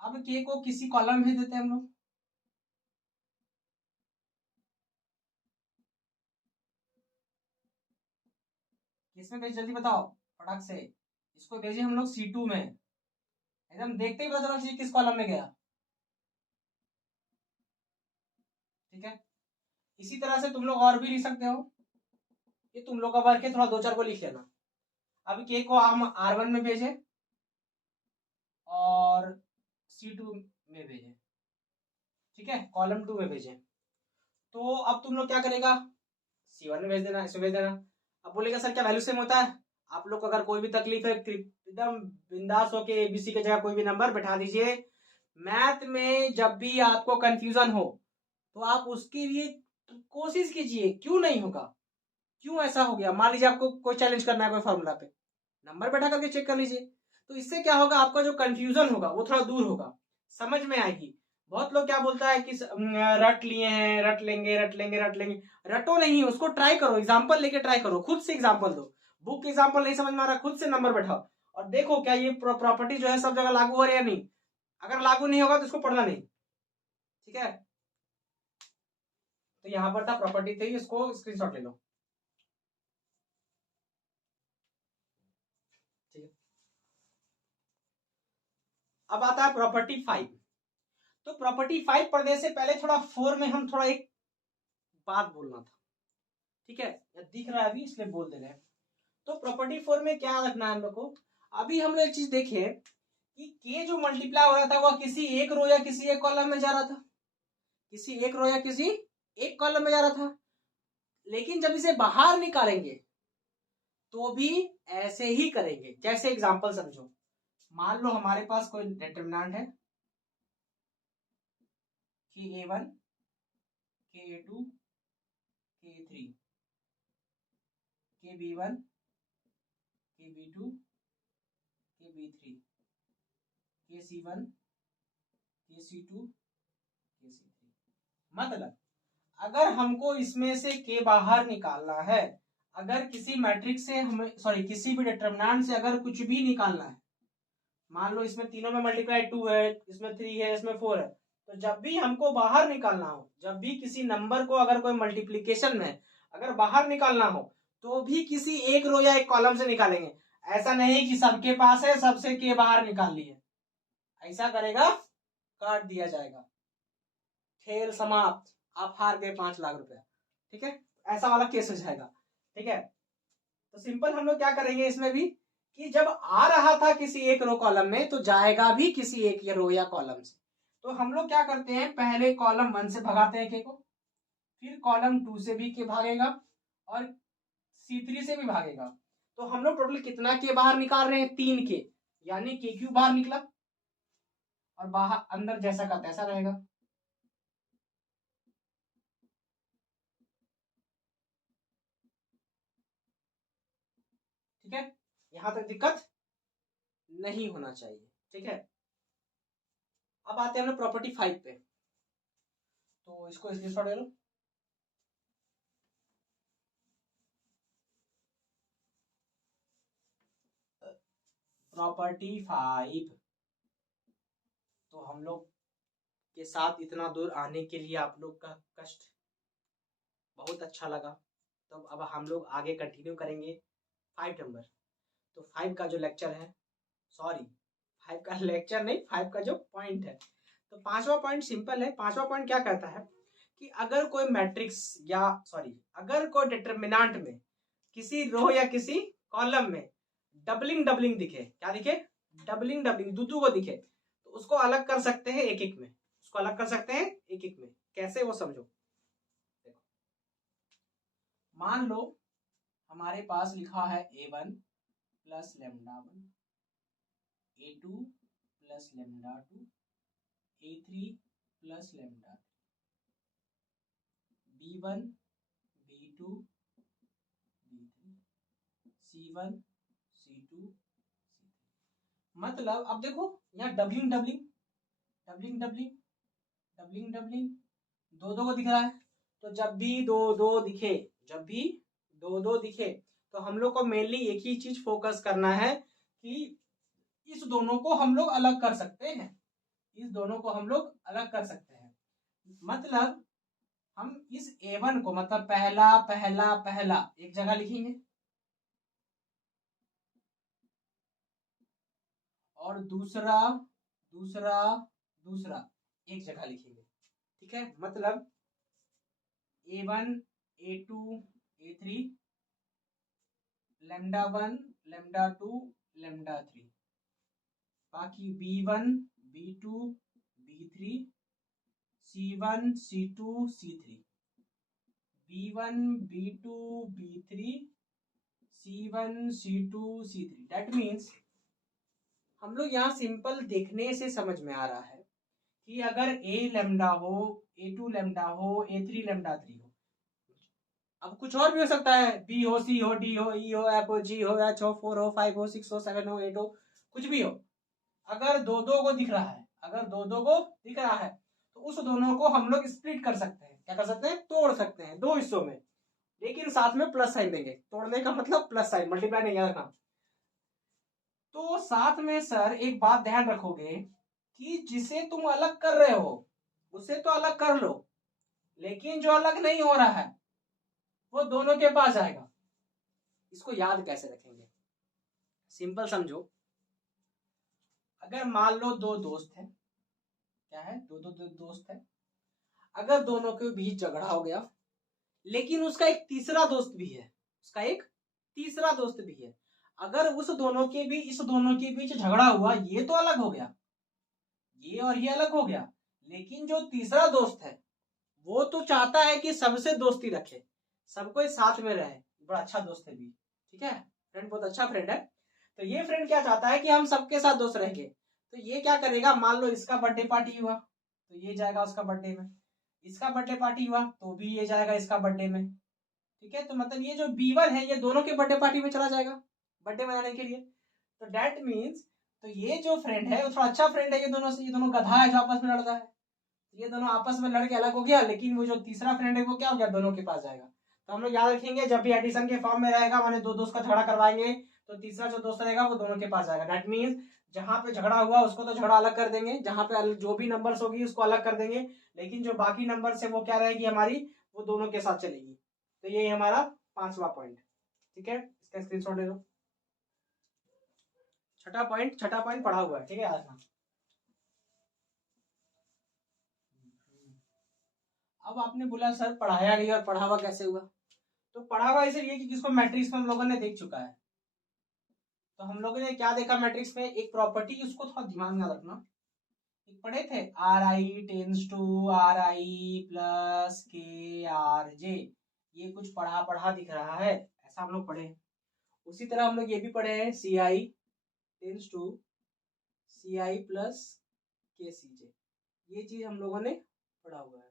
अब के को किसी कॉलम में भेज देते हैं हम लोग, किसमें भेज, जल्दी बताओ फटाक से। इसको भेजे हम लोग C2 में, एकदम देखते ही पता चलना चाहिए किस कॉलम में गया, ठीक है। इसी तरह से तुम लोग और भी लिख सकते हो, ये तुम लोग का वर्क है, थोड़ा दो चार को लिख लेना। अब के को हम R1 में भेजे और C2 में भेजे, ठीक है, कॉलम 2 में भेजे। तो अब तुम लोग क्या करेगा, C1 में भेज देना, इसमें भेज देना। अब बोलेगा सर क्या वैल्यू सेम होता है, आप लोग को अगर कोई भी तकलीफ है एकदम बिंदास होके ABC की जगह कोई भी नंबर बैठा दीजिए। मैथ में जब भी आपको कंफ्यूजन हो तो आप उसके लिए कोशिश कीजिए, क्यों नहीं होगा, क्यों ऐसा हो गया, मान लीजिए आपको कोई चैलेंज करना है कोई फॉर्मूला पे, नंबर बैठा करके चेक कर लीजिए, तो इससे क्या होगा, आपका जो कंफ्यूजन होगा वो थोड़ा दूर होगा, समझ में आएगी। बहुत लोग क्या बोलता है कि रट लिए हैं, रट लेंगे रट लेंगे रट लेंगे, रटो नहीं, उसको ट्राई करो, एग्जाम्पल लेके ट्राई करो, खुद से एग्जाम्पल दो, बुक एग्जाम्पल नहीं समझ में आ रहा, खुद से नंबर बैठाओ और देखो क्या ये प्रॉपर्टी जो है सब जगह लागू हो रही है या नहीं। अगर लागू नहीं होगा तो इसको पढ़ना नहीं, ठीक है। तो यहाँ पर था प्रॉपर्टी थी, इसको स्क्रीनशॉट ले लो, ठीक है। अब आता है प्रॉपर्टी 5। तो प्रॉपर्टी 5 पढ़ने से पहले थोड़ा 4 में हम थोड़ा एक बात बोलना था, ठीक है, दिख रहा है अभी इसलिए बोल दे रहे हैं। तो प्रॉपर्टी 4 में क्या रखना है हम लोग को, अभी हम लोग एक चीज देखें कि के जो मल्टीप्लाई हो रहा था वह किसी एक रो या किसी एक कॉलम में जा रहा था, किसी एक रो या किसी एक कॉलम में जा रहा था। लेकिन जब इसे बाहर निकालेंगे तो भी ऐसे ही करेंगे। जैसे एग्जांपल समझो, मान लो हमारे पास कोई डिटरमिनेंट है कि A1 के A2 के A3 के B1 के B2 के B3 के C1 के C2 के C3। मतलब अगर हमको इसमें से के बाहर निकालना है, अगर किसी मैट्रिक्स से हमें किसी भी डिटरमिनेंट से अगर कुछ भी निकालना है, मान लो इसमें तीनों में मल्टीप्लाई 2 है, इसमें 3 है, इसमें 4 है, तो जब भी हमको बाहर निकालना हो, जब भी किसी नंबर को अगर कोई मल्टीप्लीकेशन में अगर बाहर निकालना हो तो भी किसी एक रो या एक कॉलम से निकालेंगे। ऐसा नहीं कि सबके पास है सबसे के बाहर निकाल लिए, ऐसा करेगा काट दिया जाएगा, खेल समाप्त, आप हार गए 5 लाख रुपया। ठीक है, ऐसा वाला केस हो जाएगा। ठीक है, तो सिंपल हम लोग क्या करेंगे इसमें भी कि जब आ रहा था किसी एक रो कॉलम में तो जाएगा भी किसी एक रो या कॉलम से। तो हम लोग क्या करते हैं, पहले कॉलम 1 से भगाते हैं के को, फिर कॉलम 2 से भी के भागेगा और C3 से भी भागेगा। तो हम लोग टोटल कितना के बाहर निकाल रहे हैं, 3 के, यानी के क्यू बाहर निकला और बाहर अंदर जैसा का तैसा रहेगा। ठीक है, यहां तक दिक्कत नहीं होना चाहिए। ठीक है, अब आते हैं हम लोग प्रॉपर्टी 5 पे, तो इसको इसलिए छोड़ लो। प्रॉपर्टी 5, तो हम लोग के साथ इतना दूर आने के लिए आप लोग का कष्ट बहुत अच्छा लगा। तो अब हम लोग आगे कंटिन्यू करेंगे 5 नंबर। तो 5 का जो लेक्चर है, 5 का लेक्चर नहीं, 5 का जो पॉइंट है, तो 5वां पॉइंट सिंपल है। 5वां पॉइंट क्या कहता है कि अगर कोई मैट्रिक्स या अगर कोई डिटरमिनेंट में किसी रो या किसी कॉलम में डबलिंग दिखे, क्या दिखे, डबलिंग दो को दिखे, तो उसको अलग कर सकते हैं एक एक में, उसको अलग कर सकते हैं एक एक में। कैसे वो समझो। देखो, मान लो हमारे पास लिखा है A1 plus λ1, A2 plus λ2, A3 plus λ3, B1 B2 B3 C1 C2 C3। मतलब अब देखो यहाँ डबलिंग दो को दिख रहा है, तो जब भी दो दिखे तो हम लोग को मेनली एक ही चीज फोकस करना है कि इस दोनों को हम लोग अलग कर सकते हैं, मतलब हम इस A1 को मतलब पहला एक जगह लिखेंगे और दूसरा एक जगह लिखेंगे। ठीक है, मतलब A1 A2 A3 λ1 λ2 λ3, बाकी B1 B2 B3 C1 C2 C3, B1 B2 B3 C1 C2 C3। That means हम लोग यहाँ सिंपल देखने से समझ में आ रहा है कि अगर A लैम्डा हो, A2 लैम्डा हो, A3 λ3 हो, अब कुछ और भी हो सकता है, B हो, C हो, D हो, E हो, F हो, G हो, H हो, 4 हो, 5 हो, 6 हो, 7 हो, 8 हो, कुछ भी हो, अगर दो को दिख रहा है, तो उस दोनों को हम लोग स्प्लिट कर सकते हैं। क्या कर सकते हैं, तोड़ सकते हैं 2 हिस्सों में, लेकिन साथ में प्लस साइन देंगे। तोड़ने का मतलब प्लस साइन, मल्टीप्लाई नहीं रखना। तो साथ में सर एक बात ध्यान रखोगे कि जिसे तुम अलग कर रहे हो उसे तो अलग कर लो, लेकिन जो अलग नहीं हो रहा है वो दोनों के पास आएगा। इसको याद कैसे रखेंगे, सिंपल समझो। अगर मान लो दो दोस्त हैं, क्या है, दो दोस्त है, अगर दोनों के बीच झगड़ा हो गया, लेकिन उसका एक तीसरा दोस्त भी है, अगर उस दोनों के बीच इस दोनों के बीच झगड़ा हुआ, ये तो अलग हो गया, ये और ये अलग हो गया, लेकिन जो तीसरा दोस्त है वो तो चाहता है कि सबसे दोस्ती रखे, सबको साथ में रहे, बड़ा अच्छा दोस्त है भी, ठीक है, फ्रेंड बहुत अच्छा फ्रेंड है। तो ये फ्रेंड क्या चाहता है कि हम सबके साथ दोस्त रहेंगे। तो ये क्या करेगा, मान लो इसका बर्थडे पार्टी हुआ तो ये जाएगा उसका बर्थडे में, इसका बर्थडे पार्टी हुआ तो भी ये जाएगा इसका बर्थडे में, ठीक है। तो मतलब ये जो B1 है ये दोनों के बर्थडे पार्टी में चला जाएगा बर्थडे मनाने के लिए। तो डेट मीन्स, तो ये जो फ्रेंड है वो थोड़ा अच्छा फ्रेंड है ये दोनों से, ये दोनों गधा है जो आपस में लड़ रहा है, ये दोनों आपस में लड़के अलग हो गया, लेकिन वो जो तीसरा फ्रेंड है वो क्या हो गया, दोनों के पास जाएगा। तो हम लोग याद रखेंगे जब भी एडिशन के फॉर्म में रहेगा माने दो दोस्त का झगड़ा करवाएंगे तो तीसरा जो दोस्त रहेगा वो दोनों के पास जाएगा। दैट मीन्स जहां पे झगड़ा हुआ उसको तो झगड़ा अलग कर देंगे, जहां पे जो भी नंबर्स होगी उसको अलग कर देंगे, लेकिन जो बाकी नंबर्स है वो क्या रहेगी हमारी, वो दोनों के साथ चलेगी। तो ये हमारा 5वां पॉइंट, ठीक है, इसका स्क्रीनशॉट ले लो। छठा पॉइंट पढ़ा हुआ है, ठीक है आज ना। अब आपने बोला सर पढ़ाया नहीं और पढ़ावा कैसे हुआ, तो पढ़ावा इसलिए कि जिसको मैट्रिक्स में हम लोगों ने देख चुका है। तो हम लोगों ने क्या देखा मैट्रिक्स में, एक प्रॉपर्टी, उसको थोड़ा दिमाग में रखना, एक पढ़े थे RI tends to RI plus KRJ, ये कुछ पढ़ा दिख रहा है, ऐसा हम लोग पढ़े। उसी तरह हम लोग ये भी पढ़े हैं CI tends to CI plus KCJ, ये चीज हम लोगों ने पढ़ा हुआ है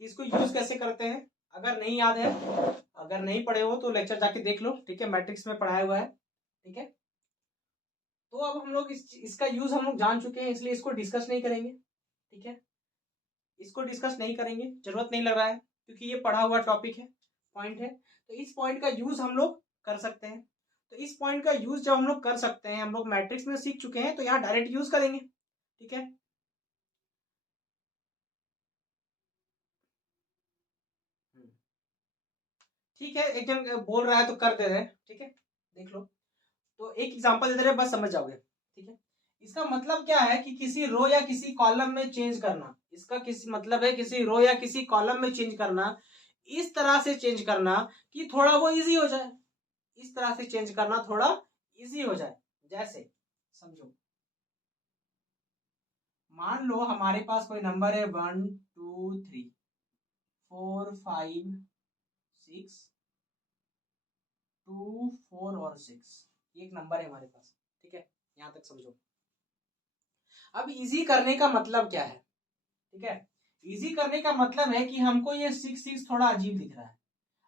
कि इसको यूज कैसे करते हैं। अगर नहीं याद है, अगर नहीं पढ़े हो तो लेक्चर जाके देख लो, ठीक है, मैट्रिक्स में पढ़ाया हुआ है, ठीक है। तो अब हम लोग इसका यूज हम लोग जान चुके हैं, इसलिए इसको डिस्कस नहीं करेंगे, ठीक है, इसको डिस्कस नहीं करेंगे, जरूरत नहीं लग रहा है क्योंकि ये पढ़ा हुआ टॉपिक है, पॉइंट है। तो इस पॉइंट का यूज हम लोग कर सकते हैं। तो इस पॉइंट का यूज जब हम लोग कर सकते हैं, हम लोग मैट्रिक्स में सीख चुके हैं तो यहाँ डायरेक्ट यूज करेंगे, ठीक है। ठीक है, एक जन बोल रहा है तो कर दे रहे हैं, ठीक है, देख लो। तो एक एग्जांपल दे दे रहे हैं, बस समझ जाओगे, ठीक है। इसका मतलब क्या है कि किसी रो या किसी कॉलम में चेंज करना, इसका किसी मतलब है किसी रो या किसी कॉलम में चेंज करना, इस तरह से चेंज करना कि थोड़ा वो इजी हो जाए, इस तरह से चेंज करना थोड़ा इजी हो जाए। जैसे समझो, मान लो हमारे पास कोई नंबर है 1 2 3 4 5 6 2 4 और 6, एक नंबर है हमारे पास, ठीक है, यहां तक समझो। अब इजी करने का मतलब क्या है, ठीक है, इजी करने का मतलब है कि हमको ये 6 6 थोड़ा अजीब दिख रहा है,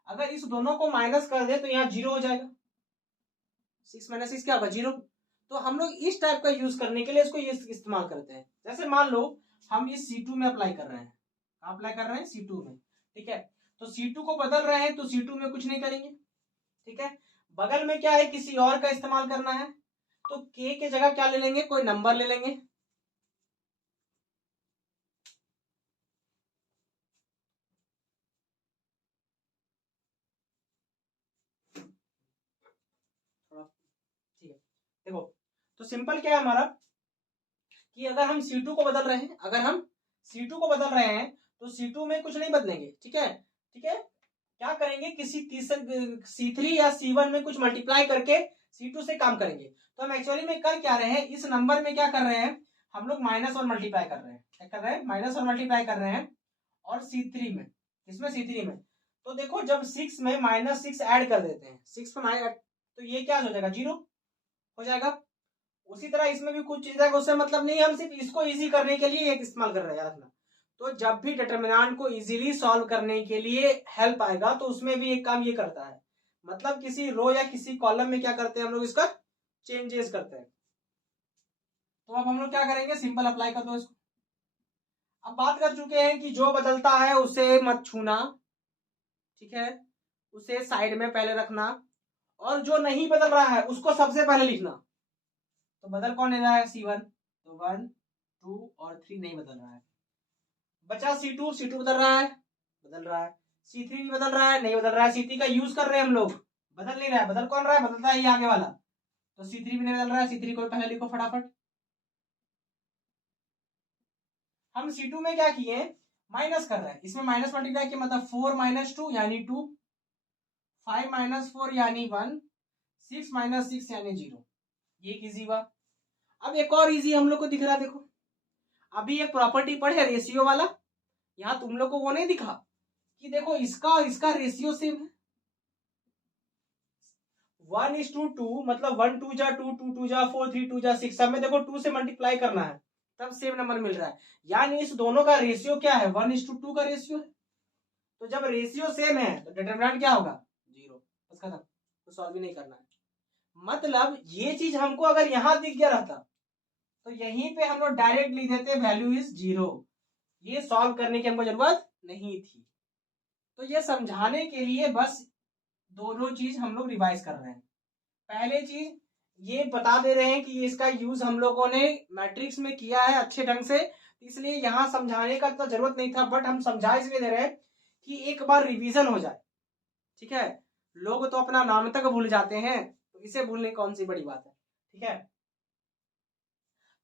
अगर इस दोनों को माइनस कर दे तो यहाँ 0 हो जाएगा, 6 माइनस 6 क्या होगा, 0। तो हम लोग इस टाइप का यूज करने के लिए इसको ये इस्तेमाल करते हैं। जैसे मान लो हम इस C2 में अप्लाई कर रहे हैं, अप्लाई कर रहे हैं C2 में, ठीक है, तो C2 को बदल रहे हैं तो C2 में कुछ नहीं करेंगे, ठीक है। बगल में क्या है, किसी और का इस्तेमाल करना है, तो K के जगह क्या ले लेंगे, कोई नंबर ले लेंगे, ठीक है। देखो तो सिंपल क्या है हमारा कि अगर हम C2 को बदल रहे हैं, अगर हम C2 को बदल रहे हैं तो C2 में कुछ नहीं बदलेंगे, ठीक है, ठीक है। क्या करेंगे, किसी तीसरे C3 या C1 में कुछ मल्टीप्लाई करके C2 से काम करेंगे। तो हम एक्चुअली में कर क्या रहे हैं, इस नंबर में क्या कर रहे हैं, हम लोग माइनस और मल्टीप्लाई कर रहे हैं, क्या कर रहे हैं, माइनस और मल्टीप्लाई कर रहे हैं। और C3 में, इसमें C3 में, तो देखो जब 6 में -6 ऐड कर देते हैं, 6 में तो ये क्या हो जाएगा, 0 हो जाएगा। उसी तरह इसमें भी कुछ चीजें उससे मतलब नहीं, हम सिर्फ इसको इजी करने के लिए एक इस्तेमाल कर रहे हैं, याद रखना। तो जब भी डिटरमिनेंट को इजीली सॉल्व करने के लिए हेल्प आएगा तो उसमें भी एक काम ये करता है, मतलब किसी रो या किसी कॉलम में क्या करते हैं हम लोग, इसका चेंजेस करते हैं। तो अब हम लोग क्या करेंगे, सिंपल अप्लाई कर दो इसको। अब बात कर चुके हैं कि जो बदलता है उसे मत छूना, ठीक है, उसे साइड में पहले रखना, और जो नहीं बदल रहा है उसको सबसे पहले लिखना। तो बदल कौन ले रहा है, C1, तो 1 2 और 3 नहीं बदल रहा है, बचा C2, C2 बदल रहा है, बदल रहा है, C3 भी बदल रहा है, नहीं बदल रहा है, C3 का यूज कर रहे हैं हम लोग, बदल नहीं रहा है, बदल कौन रहा है, बदलता है ये आगे वाला, तो C3 भी नहीं बदल रहा है, C3 को पहले लिखो फटाफट। हम C2 में क्या किए, माइनस कर रहे हैं, इसमें माइनस मल्टीप्लाई किया, मतलब 4 - 2 यानी 2, 5 - 4 यानी 1, 6 - 6 यानी 0, ये इजी हुआ। अब एक और इजी हम लोग को दिख रहा है, देखो अभी एक प्रॉपर्टी पढ़े रेशियो वाला, यहाँ तुम लोग को वो नहीं दिखा कि देखो इसका और इसका रेशियो सेम है, 1:2, मतलब 1 2 जा 2 2 2 जा 4 3 2 जा 6, सब में देखो 2 से मल्टीप्लाई करना है तब सेम नंबर मिल रहा है, यानी इस दोनों का रेशियो क्या है, 1:2 का रेशियो है। तो जब रेशियो सेम है तो डिटरमिनेंट क्या होगा, 0। बस खत्म, तो सॉल्व भी नहीं करना है। मतलब ये चीज हमको अगर यहां दिख गया रहता तो यहीं पे हम लोग डायरेक्ट लिख देते वैल्यू इज 0, ये सॉल्व करने की हमको जरूरत नहीं थी। तो ये समझाने के लिए बस दोनों चीज हम लोग रिवाइज कर रहे हैं। पहले चीज ये बता दे रहे हैं कि इसका यूज हम लोगों ने मैट्रिक्स में किया है अच्छे ढंग से, इसलिए यहां समझाने का तो जरूरत नहीं था, बट हम समझा इसलिए दे रहे हैं कि एक बार रिवीजन हो जाए। ठीक है, लोग तो अपना नाम तक भूल जाते हैं, तो इसे भूलने कौन सी बड़ी बात है। ठीक है,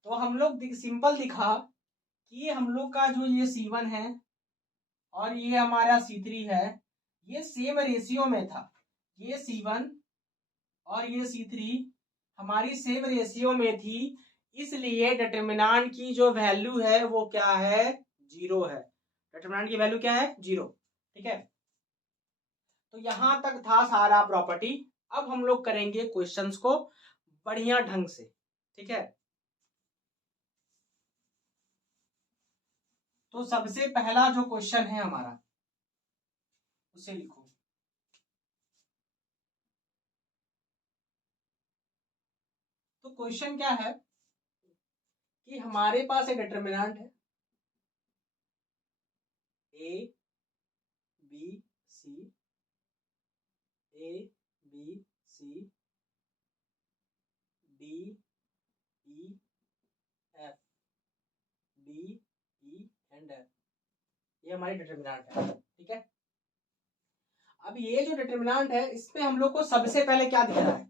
तो हम लोग सिंपल दिखा कि हम लोग का जो ये C1 है और ये हमारा C3 है, ये सेम रेशियो में था। ये C1 और ये C3 हमारी सेम रेशियो में थी, इसलिए डिटरमिनेंट की जो वैल्यू है वो क्या है, 0 है। डिटरमिनेंट की वैल्यू क्या है, 0। ठीक है, तो यहां तक था सारा प्रॉपर्टी। अब हम लोग करेंगे क्वेश्चंस को बढ़िया ढंग से। ठीक है, तो सबसे पहला जो क्वेश्चन है हमारा उसे लिखो। तो क्वेश्चन क्या है कि हमारे पास एक डिटरमिनेंट है A B C, A B C D E F, D E and F, ये हमारी डिटरमिनेंट है। ठीक है, अब ये जो डिटरमिनेंट है इसमें हम लोग को सबसे पहले क्या दिख रहा है,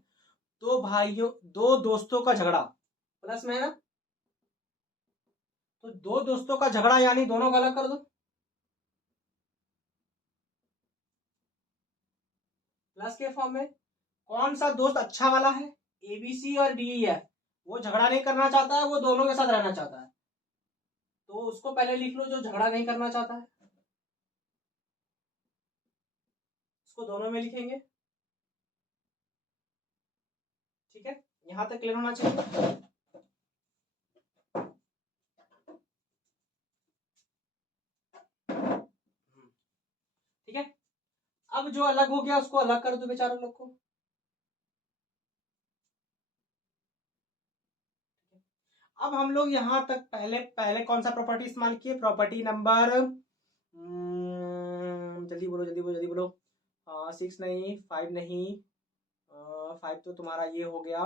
दो भाइयों, दो दोस्तों का झगड़ा, प्लस में है ना, तो दो दोस्तों का झगड़ा यानी दोनों का अलग कर दो, प्लस के फॉर्म में। कौन सा दोस्त अच्छा वाला है, एबीसी और डीईएफ, वो झगड़ा नहीं करना चाहता है, वो दोनों के साथ रहना चाहता है, तो उसको पहले लिख लो जो झगड़ा नहीं करना चाहता है, उसको दोनों में लिखेंगे। ठीक है, यहां तक क्लियर होना चाहिए। ठीक है, अब जो अलग हो गया उसको अलग कर दो बेचारों लोग को। अब हम लोग यहां तक पहले पहले कौन सा प्रॉपर्टी इस्तेमाल किए, प्रॉपर्टी नंबर, जल्दी बोलो जल्दी बोलो जल्दी बोलो, 6 नहीं, 5 नहीं, 5 तो तुम्हारा ये हो गया।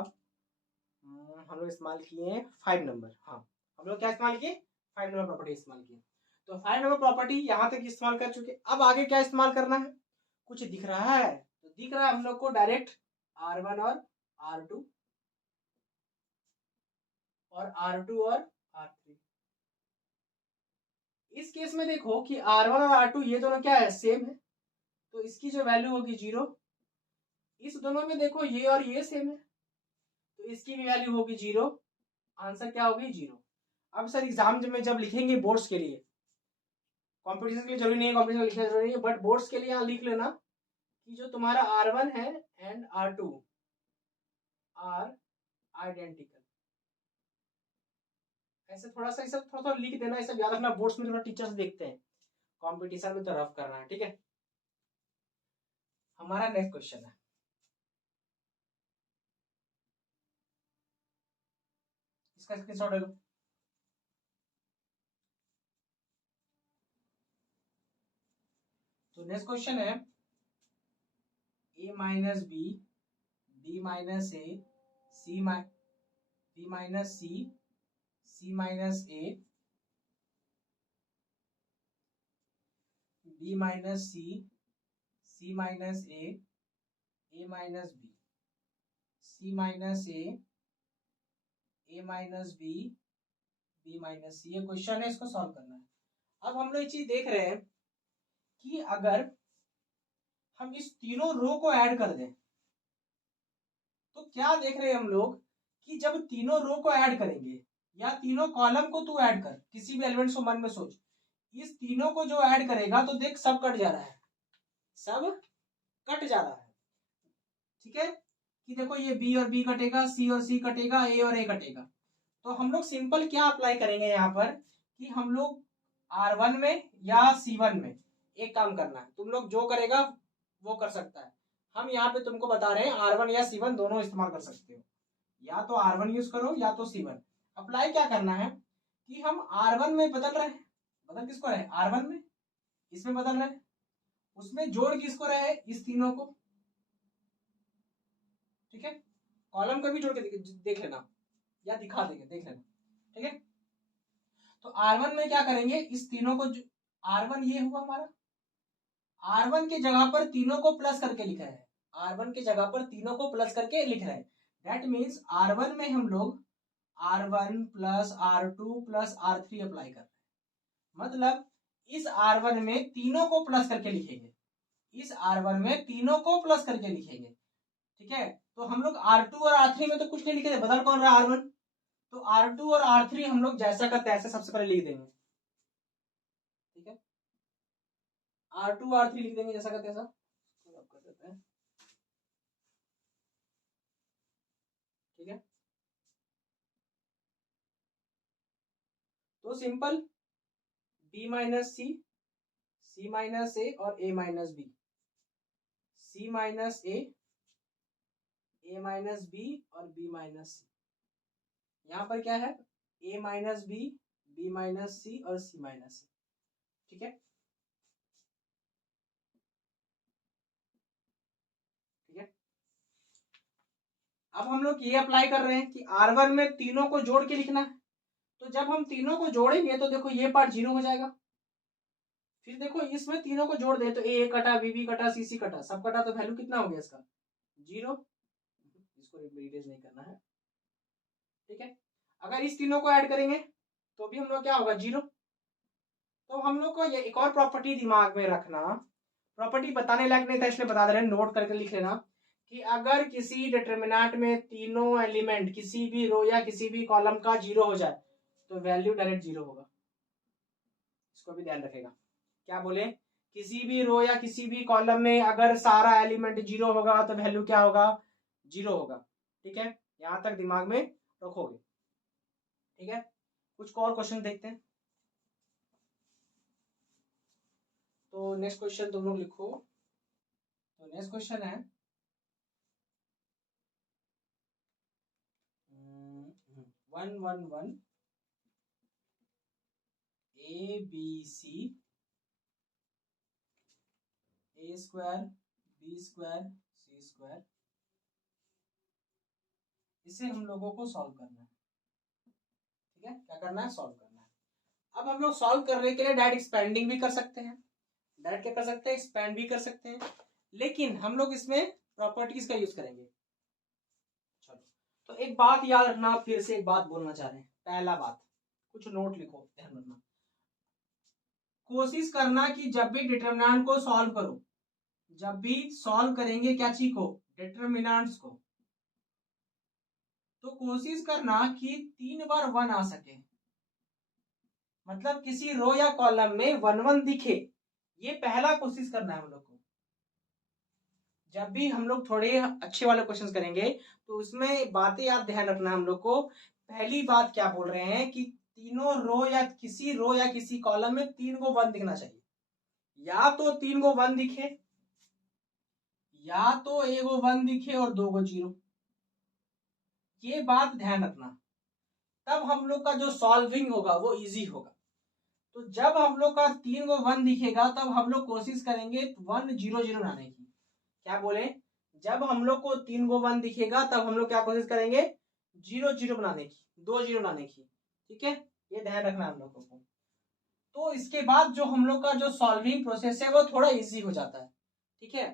हम लोग इस्तेमाल किए 5 नंबर, हाँ हम लोग क्या इस्तेमाल किए, 5 नंबर प्रॉपर्टी इस्तेमाल किए। तो 5 नंबर प्रॉपर्टी यहां तक इस्तेमाल कर चुके, अब आगे क्या इस्तेमाल करना है, कुछ दिख रहा है, तो दिख रहा है हम लोग को डायरेक्ट R1 और R2 और R2 और R3। इस केस में देखो कि R1 और R2 ये दोनों क्या है, सेम है, तो इसकी जो वैल्यू होगी 0। इस दोनों में देखो ये और ये सेम है, तो इसकी भी वैल्यू होगी 0, आंसर क्या होगी, 0। अब सर एग्जाम में जब लिखेंगे बोर्ड्स के लिए, कॉम्पिटिशन के लिए जरूरी नहीं है, कॉम्पिटिशन लिखना जरूरी नहीं है, बट बोर्ड्स के लिए यहाँ लिख लेना कि जो तुम्हारा R1 है एंड R2 आर आइडेंटिकल। ऐसे थोड़ा सा थोड़ा थोड़ा लिख देना, ऐसा याद रखना, बोर्ड्स में थोड़ा टीचर्स देखते हैं, कॉम्पिटिशन में तो रफ करना है। ठीक है, हमारा नेक्स्ट क्वेश्चन है, इसका स्क्रीनशॉट ले लो। तो नेक्स्ट क्वेश्चन है a minus B, b minus A, b minus C, c minus A, b minus C, c minus A, a minus B, c minus A, a minus B, b minus C, ये question है, इसको solve करना है। अब हम लोग ये चीज देख रहे हैं कि अगर हम इस तीनों रो को ऐड कर दें तो क्या देख रहे हैं हम लोग कि जब तीनों रो को ऐड करेंगे या तीनों कॉलम को तू ऐड कर, किसी भी एलिमेंट्स को मन में सोच, इस तीनों को जो ऐड करेगा तो देख सब कट जा रहा है, सब कट जा रहा है। ठीक है कि देखो ये बी और बी कटेगा, सी और सी कटेगा, ए और ए कटेगा। तो हम लोग सिंपल क्या अप्लाई करेंगे यहाँ पर कि हम लोग R1 में या C1 में एक काम करना है, तुम लोग जो करेगा वो कर सकता है। हम यहाँ पे तुमको बता रहे हैं R1 या C1 दोनों इस्तेमाल कर सकते हो, या तो R1 यूज करो या तो C1। अप्लाई क्या करना है कि हम R1 में बदल रहे हैं, बदल किसको रहे R1 में, इसमें बदल रहे हैं, उसमें जोड़ किसको रहे इस तीनों को। ठीक है, कॉलम को भी जोड़ के देख लेना या दिखा देंगे, देख लेना। ठीक है, तो R1 में क्या करेंगे, इस तीनों को R1 ये हुआ हमारा, R1 के जगह पर तीनों को प्लस करके लिखा है, R1 के जगह पर तीनों को प्लस करके लिख रहे हैं। दैट मीन्स R1 में हम लोग R1 plus R2 plus R3 apply कर रहे हैं। मतलब इस R1 में तीनों को प्लस करके लिखेंगे, इस R1 में तीनों को प्लस करके लिखेंगे। ठीक है, तो हम लोग R2 और R3 में तो कुछ नहीं लिखे थे, बदल कौन रहा R1, तो R2 और R3 हम लोग जैसा का तैसा सबसे पहले लिख देंगे। ठीक है, R2 R3 लिख देंगे जैसा का तैसा, कर देते हैं। ठीक है, तो simple B minus C, C minus A और A minus B, C minus A minus B और B माइनस सी। यहाँ पर क्या है A minus B, B minus C और C माइनस सी। ठीक है, ठीक है। अब हम लोग ये अप्लाई कर रहे हैं कि R1 में तीनों को जोड़ के लिखना है, तो जब हम तीनों को जोड़ेंगे तो देखो ये पार्ट 0 हो जाएगा। फिर देखो इसमें तीनों को जोड़ दे तो ए कटा, बी कटा, सी कटा, सब कटा, तो वैल्यू कितना हो गया इसका 0। इसको रिप्लेस नहीं करना है। ठीक है, अगर इस तीनों को ऐड करेंगे तो भी हम लोग क्या होगा 0। तो हम लोग को ये एक और प्रॉपर्टी दिमाग में रखना, प्रॉपर्टी बताने लायक नहीं था इसलिए बता दे रहे हैं, नोट करके लिख लेना कि अगर किसी डिटरमिनेंट में तीनों एलिमेंट किसी भी रो या किसी भी कॉलम का 0 हो जाए तो वैल्यू डायरेक्ट 0 होगा। इसको भी ध्यान रखेगा, क्या बोले, किसी भी रो या किसी भी कॉलम में अगर सारा एलिमेंट 0 होगा तो वैल्यू क्या होगा 0 होगा। ठीक है, यहां तक दिमाग में रखोगे। ठीक है, कुछ और क्वेश्चन देखते हैं। तो नेक्स्ट क्वेश्चन तुम लोग लिखो। तो नेक्स्ट क्वेश्चन है 111 ABC A square B square C square, इसे हम लोगों को सॉल्व करना है। ठीक है, क्या करना है, सॉल्व करना है। अब हम लोग सॉल्व करने के लिए डायरेक्ट एक्सपेंडिंग भी कर सकते हैं, डायरेक्ट क्या कर सकते हैं, एक्सपेंड भी कर सकते हैं, लेकिन हम लोग इसमें प्रॉपर्टीज का यूज करेंगे। चलो, तो एक बात याद रखना, फिर से एक बात बोलना चाह रहे हैं। पहला बात, कुछ नोट लिखो, ध्यान रखना, कोशिश करना कि जब भी डिटरमिनेंट को सॉल्व करो, जब भी सॉल्व करेंगे क्या चीज को, डिटरमिनेंट्स को, तो कोशिश करना कि 3 बार 1 आ सके, मतलब किसी रो या कॉलम में 1 1 दिखे, ये पहला कोशिश करना है हम लोग को। जब भी हम लोग थोड़े अच्छे वाले क्वेश्चंस करेंगे तो उसमें बातें आप ध्यान रखना हम लोग को। पहली बात क्या बोल रहे हैं कि तीनों रो या किसी कॉलम में 3 को 1 दिखना चाहिए, या तो 3 को 1 दिखे, या तो 1 को 1 दिखे और 2 को 0। ये बात ध्यान रखना, तब हम लोग का जो सॉल्विंग होगा वो इजी होगा। तो जब हम लोग का 3 को 1 दिखेगा तब हम लोग कोशिश करेंगे 1 0 0 बनाने की। क्या बोले, जब हम लोग को 3 को 1 दिखेगा तब हम लोग क्या कोशिश करेंगे 0 0 बनाने की, 2 0 बनाने की। ठीक है, ये ध्यान रखना हम लोगों को। तो इसके बाद जो हम लोग का जो सॉल्विंग प्रोसेस है वो थोड़ा इजी हो जाता है। ठीक है,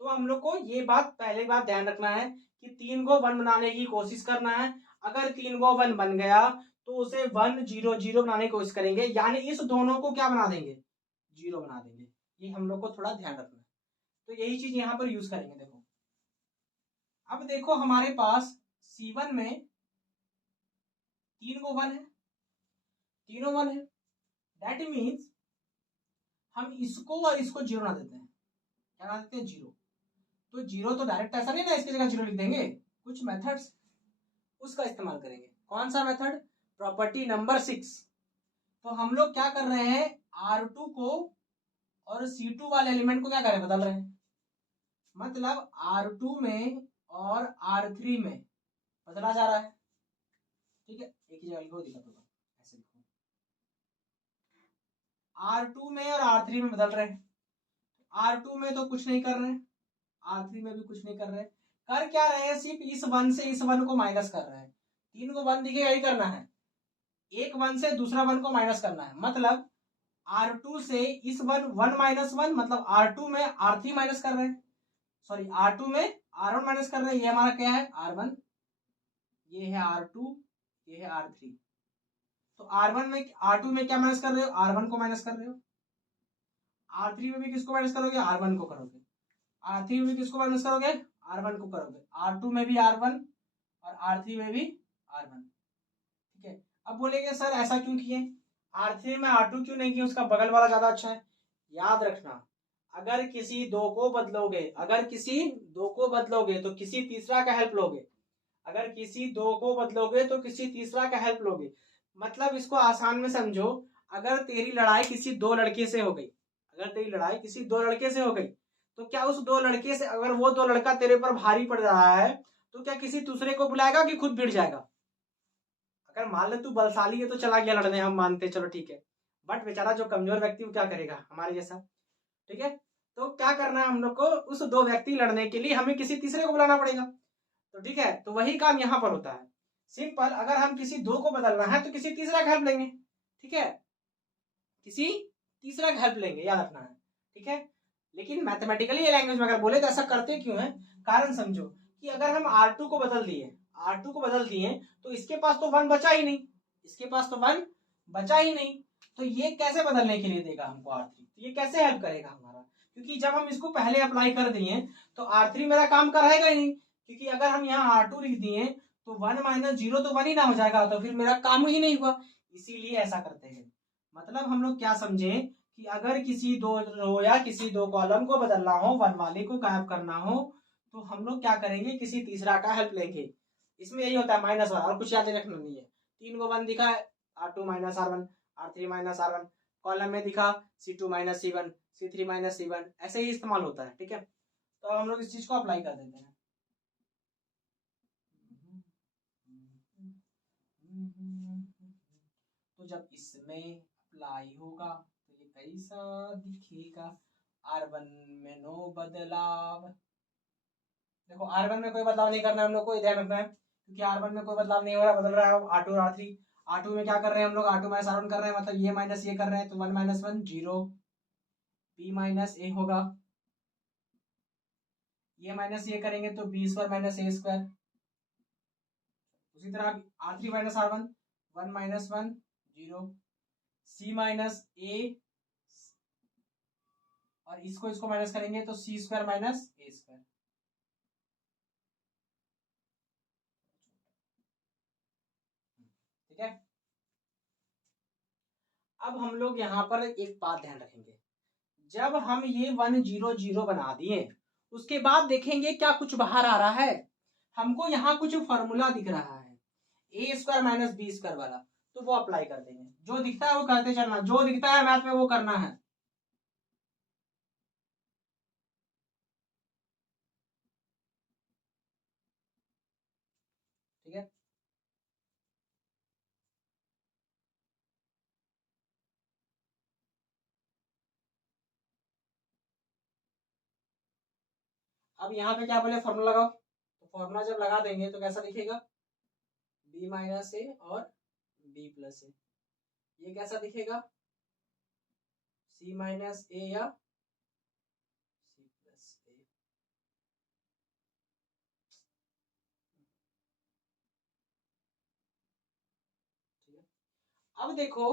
तो हम लोग को ये बात पहले बात ध्यान रखना है कि 3 को 1 बनाने की कोशिश करना है। अगर 3 को 1 बन गया तो उसे 1 0 0 बनाने की कोशिश करेंगे, यानी इस दोनों को क्या बना देंगे 0 बना देंगे। ये हम लोग को थोड़ा ध्यान रखना है, तो यही चीज यहाँ पर यूज करेंगे। देखो, अब देखो हमारे पास C1 में 3 को 1 है, तीनों 1 है, दैट मीन्स हम इसको और इसको जीरो ना देते हैं, क्या ना देते हैं, जीरो। तो जीरो तो डायरेक्ट ऐसा नहीं ना इसकी जगह जीरो लिख देंगे, कुछ मेथड्स उसका इस्तेमाल करेंगे। कौन सा मेथड? Property number 6। तो हम लोग क्या कर रहे हैं, R2 को और C2 वाले एलिमेंट को क्या करें, बदल रहे हैं। मतलब R2 में और R3 में बदला जा रहा है, ठीक है। एक ही जगह लिखो, दिक्कत होगा, ऐसे लिखो, R2 में और R3 में बदल रहे हैं। R2 में तो कुछ नहीं कर रहे हैं, R3 में भी कुछ नहीं कर रहे हैं। कर क्या रहे हैं, सिर्फ इस वन से इस वन को माइनस कर रहे हैं। तीन को वन दिखेगा, यही करना है, एक वन से दूसरा वन को माइनस करना है। मतलब R2 से इस वन, वन माइनस वन, मतलब R2 में R3 माइनस कर रहे हैं, सॉरी R2 में R1 माइनस कर रहे हैं। ये हमारा क्या है, R1, ये है R2, ये है R3। तो R1 में, R2 में क्या माइनस कर रहे हो, R1 को माइनस कर रहे हो। R3 में भी किसको माइनस करोगे, R1 को करोगे। R3 में भी किसको माइनस करोगे, R1 को करोगे। R2 में भी R1 और R3 में भी R1, ठीक है। अब बोलेंगे सर ऐसा क्यों किए, R3 में R2 क्यों नहीं किए, उसका बगल वाला ज्यादा अच्छा है। याद रखना, अगर किसी दो को बदलोगे, अगर किसी दो को बदलोगे तो किसी तीसरा का हेल्प लोगे, अगर किसी दो को बदलोगे तो किसी तीसरा का हेल्प लोगे। मतलब इसको आसान में समझो, अगर तेरी लड़ाई किसी दो लड़के से हो गई, अगर तेरी लड़ाई किसी दो लड़के से हो गई, तो क्या उस दो लड़के से, अगर वो दो लड़का तेरे पर भारी पड़ रहा है, तो क्या किसी दूसरे को बुलाएगा कि खुद भिड़ जाएगा। अगर मान ले तू बलशाली है तो चला गया लड़ने, हम मानते चलो ठीक है, बट बेचारा जो कमजोर व्यक्ति वो क्या करेगा, हमारे जैसा, ठीक है। तो क्या करना है हम लोग को, उस दो व्यक्ति लड़ने के लिए हमें किसी तीसरे को बुलाना पड़ेगा। तो ठीक है, तो वही काम यहां पर होता है। सिंपल, अगर हम किसी दो को बदलना है तो किसी तीसरा का हेल्प लेंगे, ठीक है, किसी तीसरा का हेल्प लेंगे, याद रखना है, ठीक है। लेकिन मैथमेटिकली लैंग्वेज में अगर बोले तो ऐसा करते क्यों है, कारण समझो कि अगर हम R2 को बदल दिए, R2 को बदल दिए तो इसके पास तो वन बचा ही नहीं, इसके पास तो वन बचा ही नहीं, तो ये कैसे बदलने के लिए देगा हमको R3, तो ये कैसे हेल्प करेगा हमारा, क्योंकि जब हम इसको पहले अप्लाई कर दिए तो R3 मेरा काम कराएगा ही नहीं, क्योंकि अगर हम यहाँ R2 लिख दिए तो वन माइनस जीरो तो वन ही ना हो जाएगा, तो फिर मेरा काम ही नहीं हुआ, इसीलिए ऐसा करते हैं। मतलब हम लोग क्या समझे कि अगर किसी दो रो या किसी दो कॉलम को बदलना हो, वन वाले को गायब करना हो, तो हम लोग क्या करेंगे, किसी तीसरा का हेल्प लेंगे। इसमें यही होता है माइनस वन, और कुछ याद रखना नहीं है। तीन को वन दिखा है, R2 minus R1, R3 minus R1, column में दिखा C2 minus C1, C3 minus C1, ऐसे ही इस्तेमाल होता है, ठीक है। तो हम लोग इस चीज को अप्लाई कर देते हैं। तो जब इसमें अप्लाई होगा तो ये कैसा दिखेगा, R1 में नो बदलाव। देखो R1 में कोई बदलाव नहीं करना है हम लोग को, ध्यान रखना है, क्योंकि R1 में कोई बदलाव नहीं हो रहा, बदल रहा है R2 और R3। R2 में क्या कर रहे हैं हम लोग, R2 माइनस R1 कर रहे हैं, मतलब ये माइनस ये कर रहे हैं, तो one minus one zero, B minus A होगा, ये माइनस ये करेंगे तो B square minus A square. उसी तरह R3 minus R1, one minus one zero, C minus A, और इसको माइनस करेंगे तो C square minus A square. ठीक है। अब हम लोग यहाँ पर एक बात ध्यान रखेंगे, जब हम ये 100 बना दिए, उसके बाद देखेंगे क्या कुछ बाहर आ रहा है। हमको यहाँ कुछ फॉर्मूला दिख रहा है, ए स्क्वायर माइनस बी स्क्वायर वाला, तो वो अप्लाई कर देंगे। जो दिखता है वो करते चलना, जो दिखता है मैथ में वो करना है। ठीक है। अब यहाँ पे क्या बोले, फॉर्मूला लगाओ, तो फॉर्मूला जब लगा देंगे तो कैसा दिखेगा, बी माइनस ए और बी प्लस ए। ये कैसा दिखेगा, सी माइनस ए या सी प्लस ए। ठीक है। अब देखो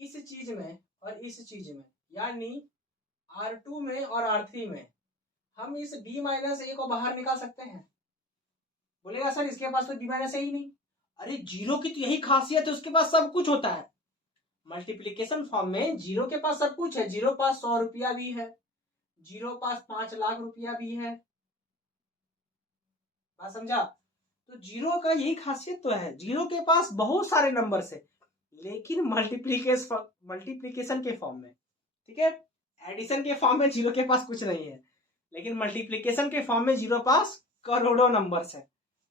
इस चीज में और इस चीज में, यानी R2 में और R3 में हम इस b माइनस ए को बाहर निकाल सकते हैं। बोलेगा सर इसके पास तो b माइनस ए ही नहीं। अरे जीरो की तो यही खासियत है, उसके पास सब कुछ होता है। मल्टीप्लीकेशन फॉर्म में जीरो के पास सब कुछ है, जीरो पास 100 रुपया भी है, जीरो पास 5 लाख रुपया भी है, बात समझा। तो जीरो का यही खासियत तो है, जीरो के पास बहुत सारे नंबर है, लेकिन मल्टीप्लीकेशन के फॉर्म में, ठीक है, एडिशन के फॉर्म में जीरो के पास कुछ नहीं है, लेकिन मल्टीप्लीकेशन के फॉर्म में जीरो पास करोड़ों नंबर्स है,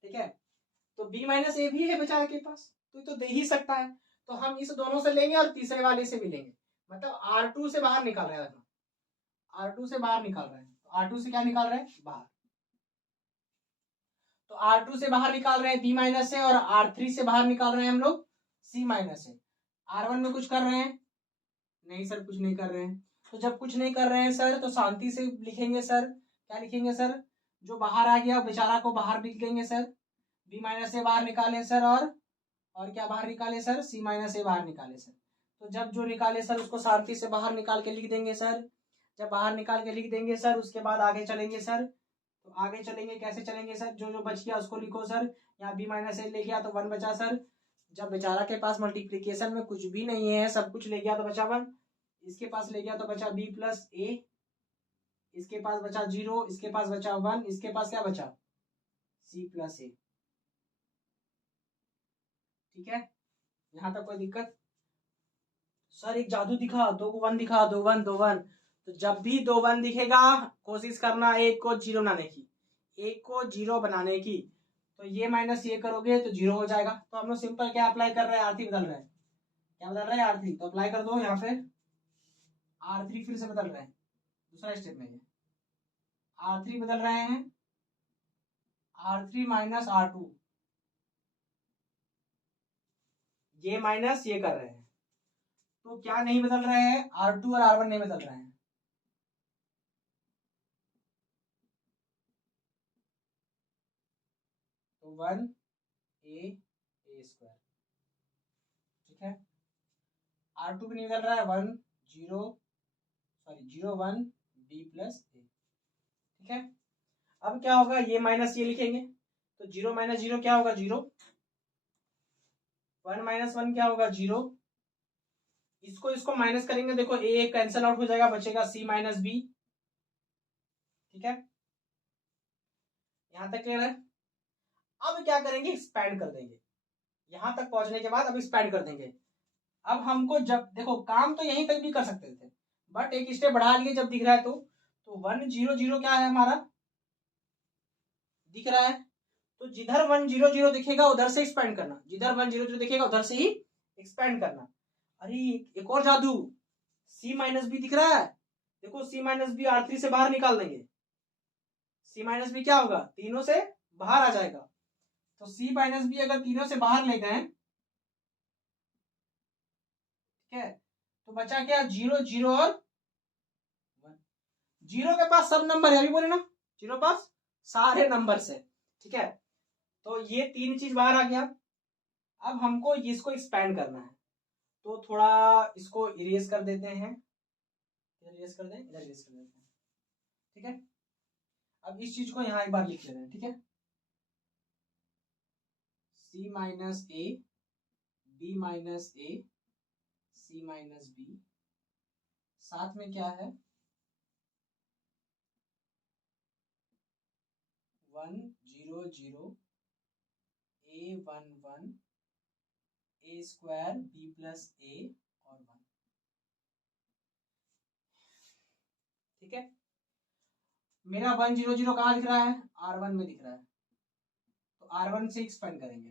ठीक है। तो b माइनस ए भी है बेचारे के पास, तो दे ही सकता है, तो हम इस दोनों से लेंगे और तीसरे वाले से भी लेंगे, मतलब R2 से बाहर निकाल रहे हैं, R2 से बाहर निकाल रहे हैं, तो R2 से क्या निकाल रहे हैं, बाहर, तो R2 से बाहर निकाल रहे हैं b माइनस से, और R3 से बाहर निकाल रहे हैं हम लोग c माइनस से। R1 में कुछ कर रहे हैं, नहीं सर कुछ नहीं कर रहे हैं, तो जब कुछ नहीं कर रहे हैं सर तो शांति से लिखेंगे सर, क्या लिखेंगे सर, जो बाहर आ गया बेचारा को बाहर लिख देंगे सर, b माइनस से बाहर निकाले सर, और क्या बाहर निकाले सर, c माइनस से बाहर निकाले सर, तो जब जो निकाले सर उसको शांति से बाहर निकाल के लिख देंगे सर, जब बाहर निकाल के लिख देंगे सर उसके बाद आगे चलेंगे सर, तो आगे चलेंगे कैसे चलेंगे सर, जो जो बच गया उसको लिखो सर, यहाँ b माइनस ए ले गया तो 1 बचा सर, जब बेचारा के पास मल्टीप्लीकेशन में कुछ भी नहीं है, सब कुछ ले गया तो बचा 1, इसके पास ले गया तो बचा b प्लस ए, इसके पास बचा 0, इसके पास बचा 1, इसके पास क्या बचा c प्लस ए, ठीक है, यहां तक कोई दिक्कत। सर एक जादू दिखा, 2 को 1 दिखा, 2 1 2 1, तो जब भी 2 1 दिखेगा कोशिश करना एक को 0 बनाने की, एक को 0 बनाने की, तो ये माइनस ये करोगे तो 0 हो जाएगा, तो हम लोग सिंपल क्या अप्लाई कर रहे हैं, R3 बदल रहे हैं, क्या बदल रहे हैं, R3, तो अप्लाई कर दो यहाँ पे, R3 फिर से बदल रहे हैं, दूसरा स्टेप में R3 बदल रहे हैं, R3 माइनस R2, ये माइनस ये कर रहे हैं, तो क्या नहीं बदल रहे हैं, R2 और R1 नहीं बदल रहे हैं, तो 1 a स्क्वायर, ठीक है, R2 भी नहीं बदल रहा है, 1 0 1 b प्लस ए, ठीक है। अब क्या होगा, ये माइनस ये लिखेंगे, तो 0 माइनस 0 क्या होगा, 0, 1 माइनस 1 क्या होगा, 0, इसको इसको माइनस करेंगे, देखो ए कैंसल आउट हो जाएगा, बचेगा c माइनस बी, ठीक है, यहां तक क्लियर है। अब क्या करेंगे, एक्सपैंड कर देंगे, यहां तक पहुंचने के बाद अब एक्सपैंड कर देंगे। अब हमको जब देखो काम तो यहीं तक भी कर सकते थे, बट एक स्टेप बढ़ा लिए जब दिख रहा है, तो 1 0 0 क्या है हमारा, दिख रहा है, तो जिधर 1 0 0 दिखेगा उधर से एक्सपैंड करना, जिधर 1 0 0 दिखेगा उधर से ही एक्सपैंड करना। अरे एक और जादू, c माइनस बी दिख रहा है, देखो c माइनस बी R3 से बाहर निकाल देंगे, c माइनस बी क्या होगा, तीनों से बाहर आ जाएगा, तो c माइनस बी अगर तीनों से बाहर ले गए, ठीक है, तो बचा क्या, 0 0 और 1, 0 के पास सब नंबर है, अभी बोले ना 0 पास सारे नंबर है, ठीक है, तो ये तीन चीज बाहर आ गया। अब हमको इसको एक्सपैंड करना है, तो थोड़ा इसको इरेज कर देते हैं, इधर इरेज कर दें, इधर इरेज कर देते हैं, ठीक है। अब इस चीज को यहां एक बार लिख ले रहे हैं, ठीक है, c minus A, b minus A, c minus B, साथ में क्या है 1 0 0 a 1 1 a square b plus A और 1, ठीक है। मेरा 1 0 0 कहाँ दिख रहा है, R1 में दिख रहा है, तो R1 से एक्सपेंड करेंगे,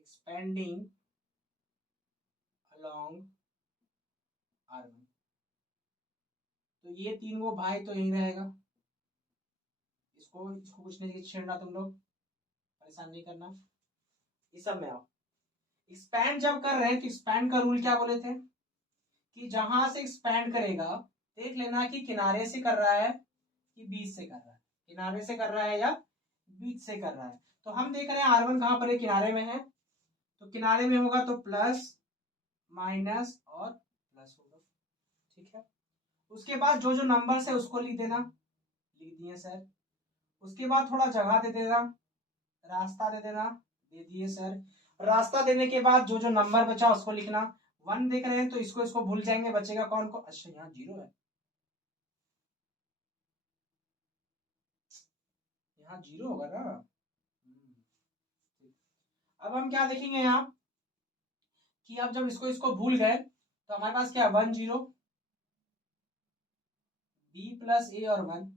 एक्सपेंडिंग अलोंग R1, तो ये तीन वो भाई तो यही रहेगा, इसको इसको कुछ नहीं छेड़ना, तुम लोग परेशान नहीं करना, इस सब में आओ। एक्सपैंड जब कर रहे हैं तो एक्सपैंड का रूल क्या बोले थे, कि जहां से एक्सपैंड करेगा देख लेना कि किनारे से कर रहा है कि बीच से कर रहा है, किनारे से कर रहा है या बीच से कर रहा है, तो हम देख रहे हैं R1 कहां पर है, किनारे में है, तो किनारे में होगा तो प्लस माइनस और प्लस होगा, ठीक है। उसके बाद जो जो नंबर है उसको लिख देना, लिख दिए सर, उसके बाद थोड़ा जगह दे देना, रास्ता दे देना, दे दिए सर, और रास्ता देने के बाद जो जो नंबर बचा उसको लिखना। 1 देख रहे हैं तो इसको भूल जाएंगे, बचेगा कौन को, अच्छा यहाँ 0 है, यहाँ 0 होगा ना। अब हम क्या देखेंगे यहाँ कि अब जब इसको भूल गए तो हमारे पास क्या 1 0 b प्लस ए और 1,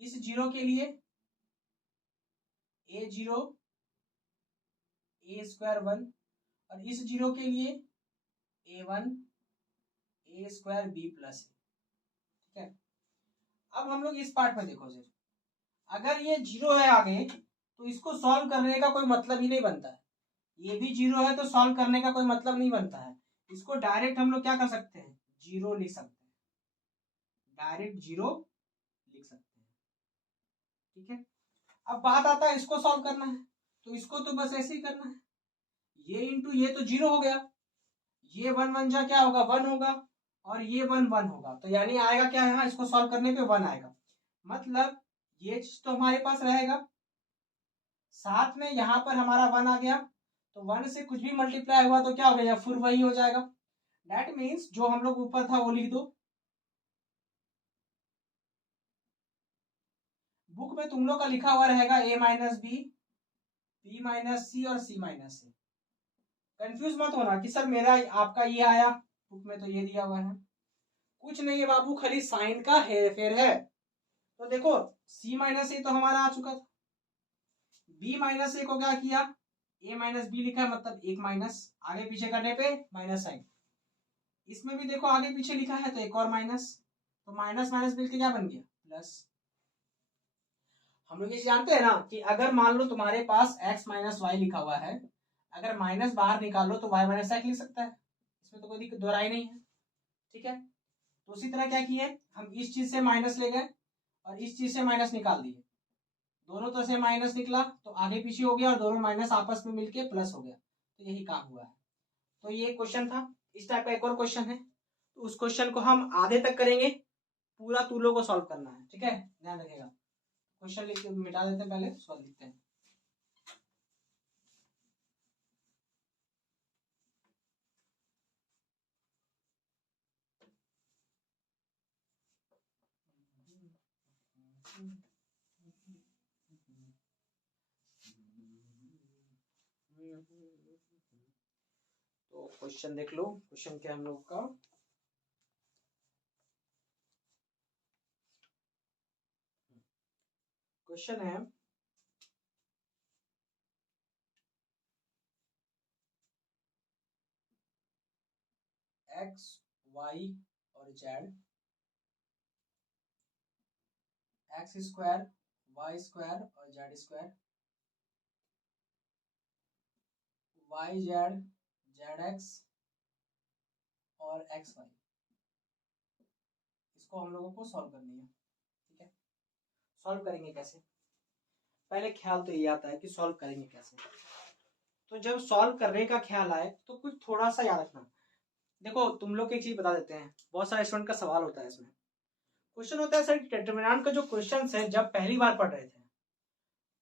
इस 0 के लिए a 0 a स्क्वायर 1, और इस 0 के लिए a1 a square b plus, ठीक है। अब हम लोग इस पार्ट में देखो सिर्फ, अगर ये 0 है आगे तो इसको सॉल्व करने का कोई मतलब ही नहीं बनता है, ये भी 0 है तो सॉल्व करने का कोई मतलब नहीं बनता है। इसको डायरेक्ट हम लोग क्या कर सकते हैं, 0 लिख सकते हैं, डायरेक्ट 0 लिख सकते हैं, ठीक है। अब बात आता है इसको सॉल्व करना है, तो इसको तो बस ऐसे ही करना है, ये इंटू ये तो 0 हो गया, ये 1 1 जा क्या होगा 1 होगा, और ये 1 1 होगा, तो यानी आएगा क्या, यहाँ इसको सॉल्व करने पे 1 आएगा, मतलब ये चीज तो हमारे पास रहेगा, साथ में यहाँ पर हमारा 1 आ गया, तो 1 से कुछ भी मल्टीप्लाई हुआ तो क्या हो गया, फिर वही हो जाएगा। दैट मीन्स जो हम लोग ऊपर था वो लिख दो, बुक में तुम लोग का लिखा हुआ रहेगा a minus B, b minus C और c माइनस ए। कंफ्यूज मत होना कि सर मेरा आपका ये आया, बुक में तो ये दिया हुआ है, कुछ नहीं है बाबू, खाली साइन का हेर फेर है। तो देखो c माइनस ए तो हमारा आ चुका था, b माइनस ए को क्या किया, a माइनस बी लिखा है, मतलब एक माइनस, आगे पीछे करने पे माइनस साइन, इसमें भी देखो आगे पीछे लिखा है तो एक और माइनस, तो माइनस माइनस मिलकर क्या बन गया प्लस। हम लोग ये जानते हैं ना कि अगर मान लो तुम्हारे पास x माइनस वाई लिखा हुआ है, अगर माइनस बाहर निकालो तो y माइनस एक्स लिख सकता है, इसमें तो कोई दिक्कत दोहराई नहीं है, ठीक है। तो उसी तरह क्या किए, हम इस चीज से माइनस ले गए और इस चीज से माइनस निकाल दिए, दोनों तरह से माइनस निकला तो आगे पीछे हो गया और दोनों माइनस आपस में मिलके प्लस हो गया, तो यही काम हुआ है। तो ये क्वेश्चन था, इस टाइप का एक और क्वेश्चन है, तो उस क्वेश्चन को हम आधे तक करेंगे, पूरा तुलों को सॉल्व करना है, ठीक है, ध्यान रखिएगा। क्वेश्चन लिख के मिटा देते हैं, पहले सॉल्व लिखते हैं। तो क्वेश्चन देख लो, क्वेश्चन क्या हम लोग का, क्वेश्चन है एक्स वाई और Z, X square Y square और Z square, Y Z Z X और एक्स वाई, इसको हम लोगों को सॉल्व करनी है, ठीक है। सॉल्व करेंगे कैसे, पहले ख्याल तो ये आता है कि सॉल्व करेंगे कैसे। तो जब सॉल्व करने का ख्याल आए तो कुछ थोड़ा सा याद रखना। देखो तुम लोग एक चीज बता देते हैं, बहुत सारे स्टूडेंट का सवाल होता है इसमें, क्वेश्चन होता है सर डिटरमिनेंट का जो क्वेश्चन है जब पहली बार पढ़ रहे थे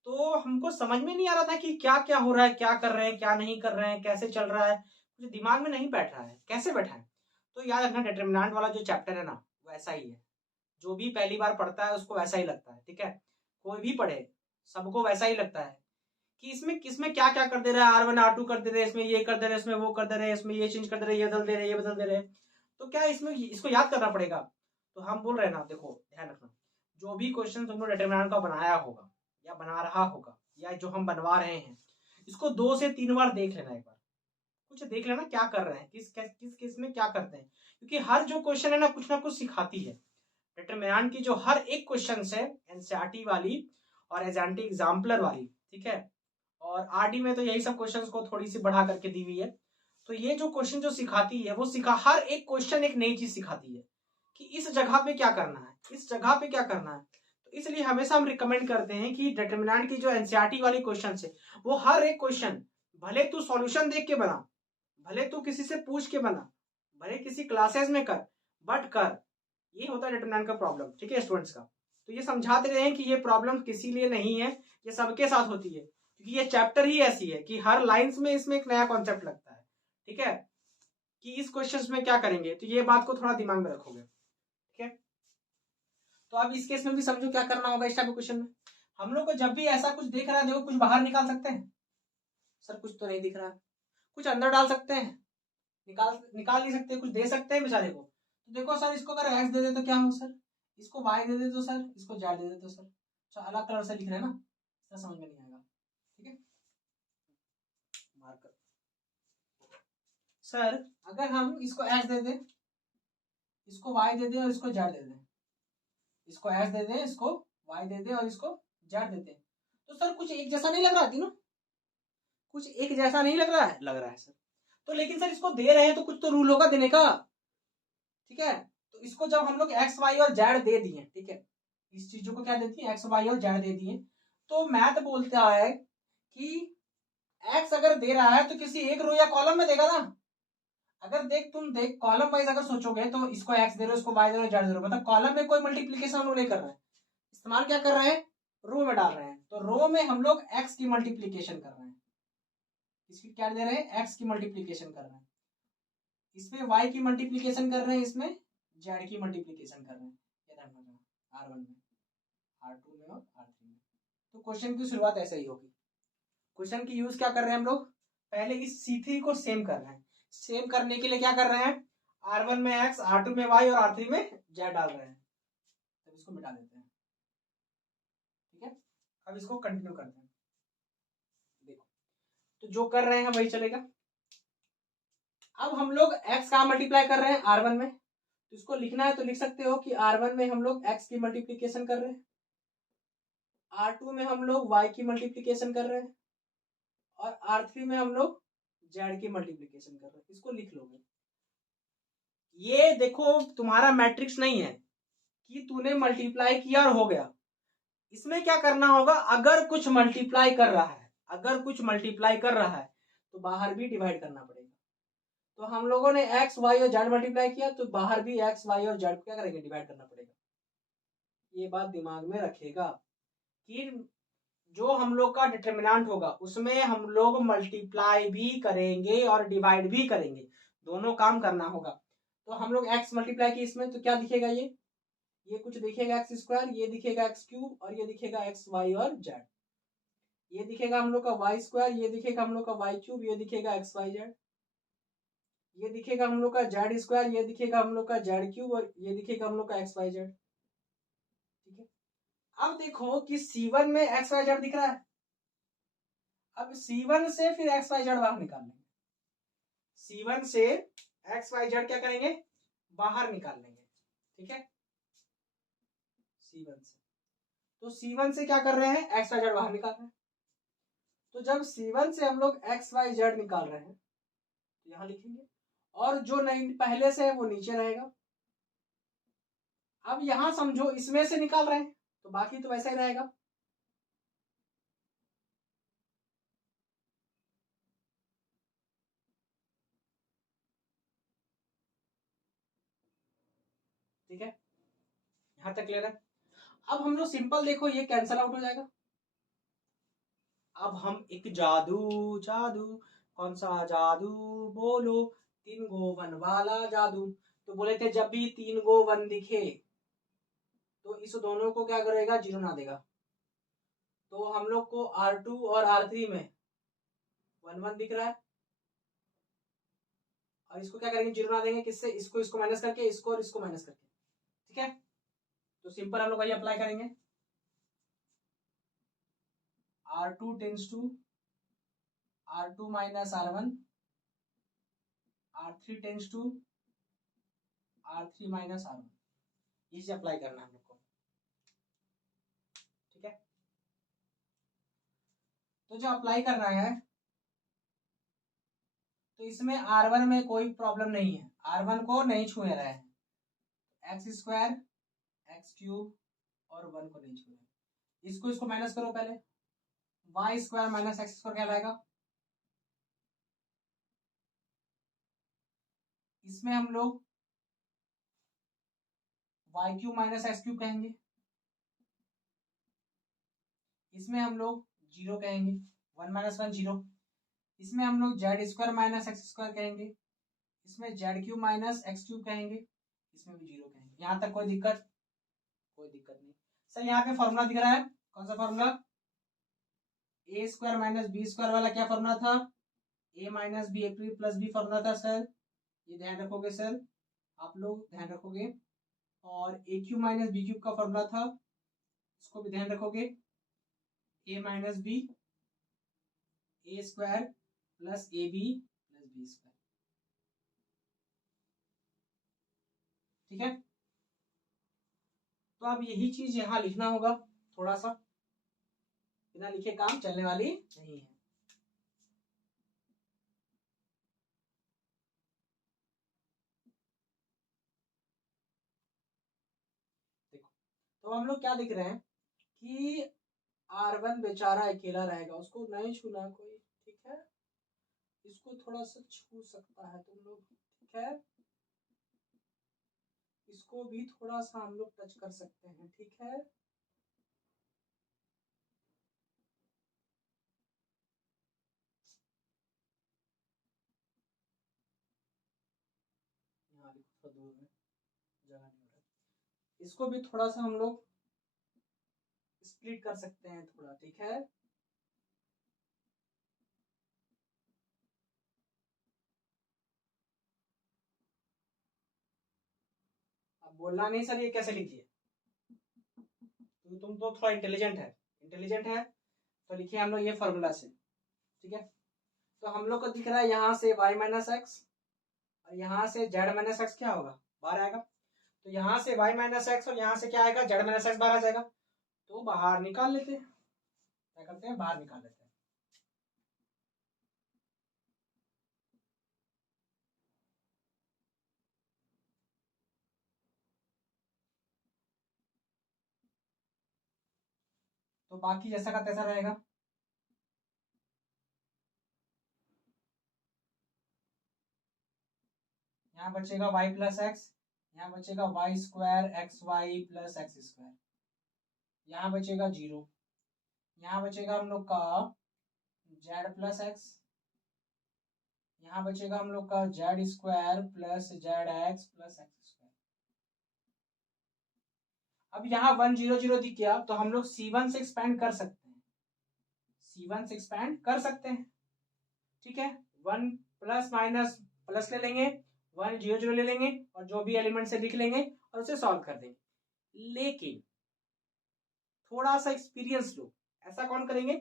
तो हमको समझ में नहीं आ रहा था कि क्या क्या हो रहा है, क्या कर रहे हैं क्या नहीं कर रहे हैं, कैसे चल रहा है, मुझे दिमाग में नहीं बैठ रहा है, कैसे बैठा है। तो याद रखना डिटरमिनेंट वाला जो चैप्टर है ना वैसा ही है, जो भी पहली बार पढ़ता है उसको वैसा ही लगता है, ठीक है। कोई भी पढ़े सबको वैसा ही लगता है कि इसमें किसमें क्या क्या कर दे रहा है, R1 R2 कर दे रहे हैं, इसमें ये कर दे रहे हैं, इसमें वो कर दे रहे हैं, इसमें ये चेंज कर दे रहे हैं, ये बदल दे रहे हैं, ये बदल दे रहे हैं, तो क्या इसमें इसको याद करना पड़ेगा। तो हम बोल रहे हैं ना, देखो ध्यान रखना, जो भी क्वेश्चन तुम लोग डिटरमिनेंट का बनाया होगा या बना रहा होगा या जो हम बनवा रहे हैं, इसको 2 से 3 बार देख लेना, एक बार कुछ देख लेना क्या कर रहे हैं, किस में क्या करते हैं, क्योंकि हर जो क्वेश्चन है ना कुछ सिखाती है। डिटरमिनेंट की जो हर एक क्वेश्चन है एनसीईआरटी वाली और एग्जाम्पल एग्जाम्पलर वाली, ठीक है, और आरडी में तो यही सब क्वेश्चंस को थोड़ी सी बढ़ा करके दी हुई है। तो ये जो क्वेश्चन जो सिखाती है वो हर एक क्वेश्चन एक नई चीज सिखाती है कि इस जगह पे क्या करना है, इस जगह पे क्या करना है। तो इसलिए हमेशा हम रिकमेंड करते हैं कि डिटरमिनेंट की जो एनसीईआरटी वाली क्वेश्चन है वो हर एक क्वेश्चन, भले तू सॉल्यूशन देख के बना, भले तू किसी से पूछ के बना, भले किसी क्लासेस में कर, बट कर, ये होता है डिटरमिनेंट का प्रॉब्लम, ठीक है स्टूडेंट्स का। तो ये समझाते रहे कि ये प्रॉब्लम किसी लिए नहीं है, ये सबके साथ होती है, क्योंकि ये चैप्टर ही ऐसी है कि हर लाइंस में इसमें एक नया कॉन्सेप्ट लगता है। ठीक है, कि इस क्वेश्चंस में क्या करेंगे, तो ये बात को थोड़ा दिमाग में रखोगे। ठीक है, तो अब इस केस में भी समझो क्या करना होगा। इस टाइप के क्वेश्चन में हम लोग को जब भी ऐसा कुछ दिख रहा है, देखो कुछ बाहर निकाल सकते हैं सर, कुछ तो नहीं दिख रहा, कुछ अंदर डाल सकते हैं, निकाल नहीं सकते, कुछ दे सकते हैं बेचारे को। तो देखो सर, इसको अगर एक्स दे दे तो क्या हो सर, इसको वाई दे दे तो सर, इसको जेड दे दे तो सर। अच्छा, अलग कलर से लिख रहे हैं ना, इसका समझ में नहीं आएगा। ठीक है, मार्कर सर, अगर हम इसको एक्स दे दें, इसको वाई दे दें और इसको जेड दे दें, इसको एक्स दे दें, इसको वाई दे दें और इसको जेड दे दें, तो सर कुछ एक जैसा नहीं लग रहा तीनों, कुछ एक जैसा नहीं लग रहा है, लग रहा है सर। तो लेकिन सर इसको दे रहे हैं तो कुछ तो रूल होगा देने का। ठीक है, तो इसको जब हम लोग एक्स वाई और जेड दे दिए, ठीक है, इस चीजों को क्या देती है, एक्स वाई और जेड दे दिए, तो मैथ बोलता है कि एक्स अगर दे रहा है तो किसी एक रो या कॉलम में देगा ना। अगर तुम देख कॉलम वाइज अगर सोचोगे तो इसको एक्स दे रहे हो, इसको वाई दे रहे हो, जेड दे रहे हो, मतलब कॉलम में कोई मल्टीप्लीकेशन हम लोग नहीं कर रहे हैं, इस्तेमाल क्या कर रहे हैं, रो में डाल रहे हैं। तो रो में हम लोग एक्स की मल्टीप्लीकेशन कर रहे हैं, इसकी क्या दे रहे हैं, एक्स की मल्टीप्लीकेशन कर रहे हैं, इसमें वाई की मल्टीप्लीकेशन कर रहे हैं, इसमें जेड की मल्टीप्लीकेशन कर रहे हैं, ये ध्यान रखना, R1 में, R2 में और R3 में। तो क्वेश्चन की शुरुआत ऐसे ही होगी। क्वेश्चन की यूज क्या कर रहे हैं हम लोग, पहले इस C3 को सेम कर रहे हैं। सेम करने के लिए क्या कर रहे हैं, R1 में x, R2 में y और R3 में z डाल रहे हैं। तो इसको मिटा देते हैं। ठीक है, अब इसको कंटिन्यू करते हैं। देखो, तो जो कर रहे हैं वही चलेगा। अब हम लोग x का मल्टीप्लाई कर रहे हैं R1 में, तो इसको लिखना है तो लिख सकते हो कि R1 में हम लोग x की मल्टीप्लीकेशन कर रहे हैं, R2 में हम लोग y की मल्टीप्लीकेशन कर रहे हैं और R3 में हम लोग z की मल्टीप्लीकेशन कर रहे हैं। इसको लिख लोगे। ये देखो तुम्हारा मैट्रिक्स नहीं है कि तूने मल्टीप्लाई किया और हो गया। इसमें क्या करना होगा, अगर कुछ मल्टीप्लाई कर रहा है, अगर कुछ मल्टीप्लाई कर रहा है तो बाहर भी डिवाइड करना पड़ेगा। तो हम लोगों ने एक्स वाई और जेड मल्टीप्लाई किया, तो बाहर भी एक्स वाई और जेड क्या करेंगे, डिवाइड करना पड़ेगा। ये बात दिमाग में रखेगा कि जो हम लोग का डिटरमिनेंट होगा उसमें हम लोग मल्टीप्लाई भी करेंगे और डिवाइड भी करेंगे, दोनों काम करना होगा। तो हम लोग एक्स मल्टीप्लाई की इसमें, तो क्या दिखेगा, ये कुछ दिखेगा एक्स स्क्वायर, ये दिखेगा एक्स क्यूब और ये दिखेगा एक्स वाई और जेड, ये दिखेगा हम लोग का वाई स्क्वायर, ये दिखेगा हम लोग का वाई क्यूब, ये दिखेगा एक्स वाई जेड, ये दिखेगा हम लोग का जेड स्क्वायर, ये दिखेगा हम लोग का जेड क्यूब और ये दिखेगा हम लोग का एक्स वाई जेड। ठीक है, अब देखो कि C1 में एक्स वाई जेड दिख रहा है, अब C1 से फिर एक्स वाई जेड बाहर निकाल लेंगे, C1 से एक्स वाई जेड क्या करेंगे, बाहर निकाल लेंगे। ठीक है, C1 से, तो C1 से क्या कर रहे हैं, एक्स वाई जेड बाहर निकाल रहे हैं। तो जब C1 से हम लोग एक्स वाई जेड निकाल रहे हैं तो यहां लिखेंगे, और जो नहीं पहले से है वो नीचे रहेगा। अब यहां समझो इसमें से निकाल रहे हैं तो बाकी तो वैसा ही रहेगा। ठीक है, यहां तक क्लियर है। अब हम लोग सिंपल देखो, ये कैंसल आउट हो जाएगा। अब हम एक जादू, जादू कौन सा जादू बोलो, 3 गो 1 वाला जादू। तो बोले थे जब भी 3 गो 1 दिखे तो इस दोनों को क्या करेगा, जीरो ना देगा। तो हम लोग को R2 और R3 में 1 1 दिख रहा है, और इसको क्या करेंगे, जीरो ना देंगे, किससे, इसको माइनस करके, इसको और इसको माइनस करके। ठीक है, तो सिंपल हम लोग वही अप्लाई करेंगे, R2 tends to R2 minus R1, R3 tends to R3 minus R1, इसे अप्लाई करना है हम लोग को। ठीक है, तो जो अप्लाई करना है, तो इसमें R1 में कोई प्रॉब्लम नहीं है, R1 को नहीं छू रहा है, एक्स स्क्वायर एक्स क्यूब और 1 को नहीं छू रहा है। इसको माइनस करो पहले, Y square minus X square क्या लाएगा, इसमें हम लोग Y cube minus X cube कहेंगे, इसमें हम लोग जीरो कहेंगे। 1 माइनस 1 0। इसमें हम लोग Z square minus X square कहेंगे, इसमें Z cube minus X cube कहेंगे, इसमें भी 0 कहेंगे। यहाँ तक कोई दिक्कत? कोई दिक्कत नहीं सर। यहाँ पे फॉर्मूला दिख रहा है, कौन सा formula? A square minus B square वाला क्या फॉर्मूला था? A minus B A plus B formula था सर, ये ध्यान रखोगे सर, आप लोग ध्यान रखोगे। और A cube minus B cube का फॉर्मूला था, इसको भी ध्यान रखोगे, A minus B A square plus A B plus B square. ठीक है, तो अब यही चीज यहां लिखना होगा, थोड़ा सा बिना लिखे काम चलने वाली नहीं है। देखो, तो हम लोग क्या दिख रहे हैं कि R1 बेचारा अकेला रहेगा, उसको नहीं छूना कोई, ठीक है, इसको थोड़ा सा छू सकता है तुम लोग, ठीक है, इसको भी थोड़ा सा हम लोग टच कर सकते हैं, ठीक है। यहाँ थोड़ा दूर में जगह नहीं हो रहा, इसको भी थोड़ा सा हम लोग स्प्लिट कर सकते हैं थोड़ा, ठीक है। अब बोलना नहीं सर ये कैसे लिखिए, तुम तो थोड़ा इंटेलिजेंट है तो लिखिए हम लोग ये फॉर्मूला से, ठीक है। तो हम लोग को दिख रहा है यहाँ से y माइनस एक्स और यहाँ से z माइनस एक्स क्या होगा, बाहर आएगा। तो यहाँ से y माइनस एक्स और यहाँ से क्या आएगा, z माइनस एक्स बाहर आ जाएगा, तो बाहर निकाल लेते हैं, क्या करते हैं, बाहर निकाल लेते हैं। तो बाकी जैसा का तैसा रहेगा, यहाँ बचेगा y प्लस एक्स, यहाँ बचेगा Y square X Y plus X square, यहाँ बचेगा 0, यहाँ बचेगा हम लोग का z प्लस एक्स, यहाँ बचेगा हम लोग का Z square plus Z x plus X square. अब यहाँ 1 0 0 दिख गया तो हम लोग C1 से एक्सपेंड कर सकते हैं, C1 से एक्सपेंड कर सकते हैं, ठीक है। 1 प्लस माइनस प्लस ले लेंगे, 1 0 0 ले लेंगे और जो भी एलिमेंट से लिख लेंगे और उसे सॉल्व कर देंगे। लेकिन थोड़ा सा एक्सपीरियंस लो, ऐसा कौन करेंगे,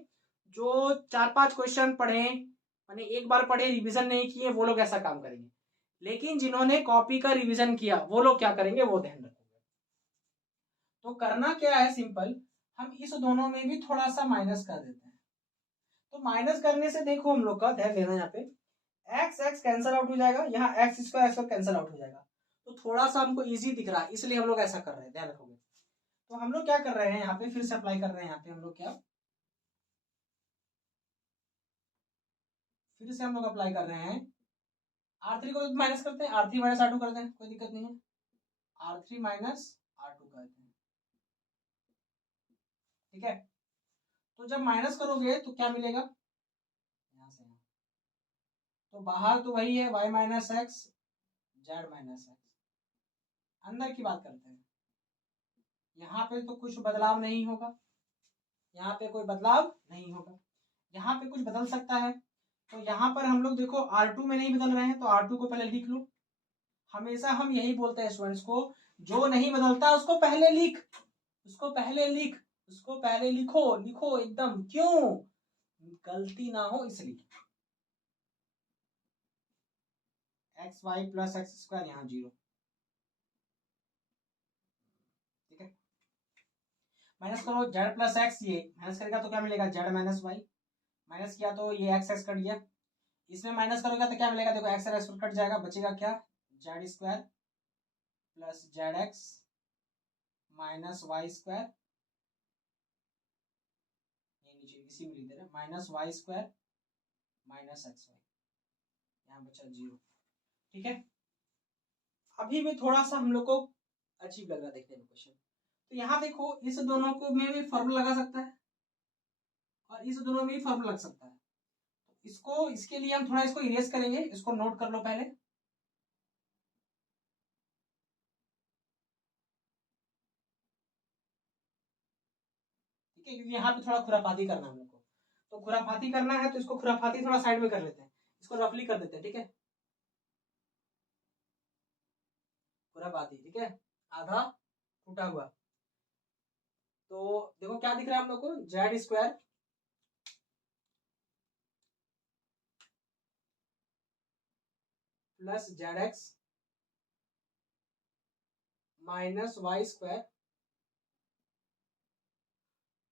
जो 4-5 क्वेश्चन पढ़े, माने एक बार पढ़े रिवीजन नहीं किए, वो लोग ऐसा काम करेंगे। लेकिन जिन्होंने कॉपी का रिवीजन किया वो लोग क्या करेंगे, वो ध्यान रखेंगे। तो करना क्या है, सिंपल, हम इस दोनों में भी थोड़ा सा माइनस कर देते हैं। तो माइनस करने से देखो हम लोग का ध्यान देना, यहाँ पे एक्स एक्स कैंसिल आउट हो जाएगा, यहाँ एक्स स्क्वायर कैंसिल आउट हो जाएगा, तो थोड़ा सा हमको इजी दिख रहा है, इसलिए हम लोग ऐसा कर रहे हैं, ध्यान रखोगे। तो हम लोग क्या कर रहे हैं, यहाँ पे फिर से अप्लाई कर रहे हैं, यहाँ पे हम लोग क्या, फिर से हम लोग अप्लाई कर रहे हैं, R3 को माइनस करते हैं, R3 माइनस R2 करते हैं, कोई दिक्कत नहीं है, R3 माइनस R2 करते हैं, ठीक है। तो जब माइनस करोगे तो क्या मिलेगा, यहाँ से यहाँ, तो बाहर तो वही है y minus X Z minus x. अंदर की बात करते हैं, यहाँ पे तो कुछ बदलाव नहीं होगा, यहाँ पे कोई बदलाव नहीं होगा, यहाँ पे कुछ बदल सकता है। तो यहाँ पर हम लोग देखो R2 में नहीं बदल रहे हैं, तो R2 को पहले लिख लो। हमेशा हम यही बोलते हैं स्टूडेंट्स को, जो नहीं बदलता उसको पहले लिख, उसको पहले लिख, उसको पहले लिखो, लिखो एकदम, क्यों, गलती ना हो इसलिए। X Y plus X square, यहाँ 0, ठीक है। माइनस करो जेड प्लस एक्स, ये माइनस करेगा तो क्या मिलेगा, जेड माइनस वाई, माइनस किया तो ये एक्स एक्स कट गया, इसमें माइनस करोगे तो क्या मिलेगा, देखो एक्स एक्स कट जाएगा, बचेगा क्या, Z square plus Z X minus Y square, ये नीचे इसी में लिख दे रहे, minus Y square minus X Y, यहाँ बचा 0, ठीक है। अभी भी थोड़ा सा हम लोग को अजीब लग रहा देखने में क्वेश्चन, तो यहाँ देखो इस दोनों को में भी फॉर्मूला लगा सकता है और इस दोनों में भी फॉर्मूला लग सकता है। इसको इसके लिए हम थोड़ा इसको इरेज करेंगे, इसको नोट कर लो पहले। ठीक है, क्योंकि यहाँ पे थोड़ा खुराफाती करना है हम लोग को, तो खुराफाती करना है तो इसको खुराफाती थोड़ा साइड में कर लेते हैं, इसको रफली कर देते हैं। ठीक है, खुराफाती, ठीक है, आधा टूटा हुआ। तो देखो क्या दिख रहा है हम लोग को, Z square plus Z X minus Y square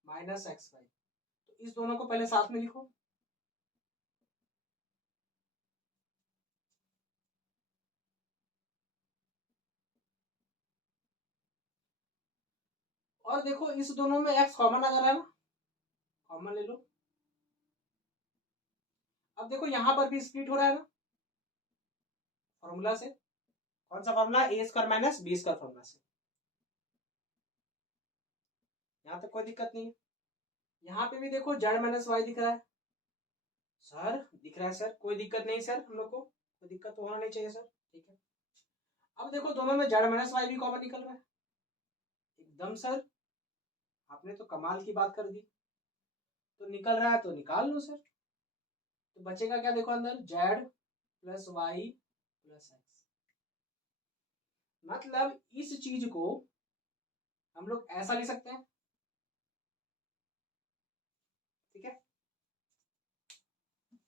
minus X Y. तो इस दोनों को पहले साथ में लिखो। और देखो इस दोनों में एक्स कॉमन आ जा रहा है ना, कॉमन ले लो। अब देखो यहां पर भी स्प्लिट हो रहा है ना फॉर्मूला से। कौन सा formula, A square minus B square formula से। यहां तक कोई दिक्कत नहीं है। यहाँ पे भी देखो जेड माइनस वाई दिख रहा है सर, दिख रहा है सर, कोई दिक्कत नहीं सर, हम लोग को कोई दिक्कत तो होना नहीं चाहिए सर। ठीक है, अब देखो दोनों में जेड माइनस वाई भी कॉमन निकल रहा है एकदम सर, आपने तो कमाल की बात कर दी। तो निकल रहा है तो निकाल लो सर। तो बचेगा क्या, देखो अंदर Z plus Y plus X. मतलब इस चीज को हम लोग ऐसा लिख सकते हैं। ठीक है, ठीक है,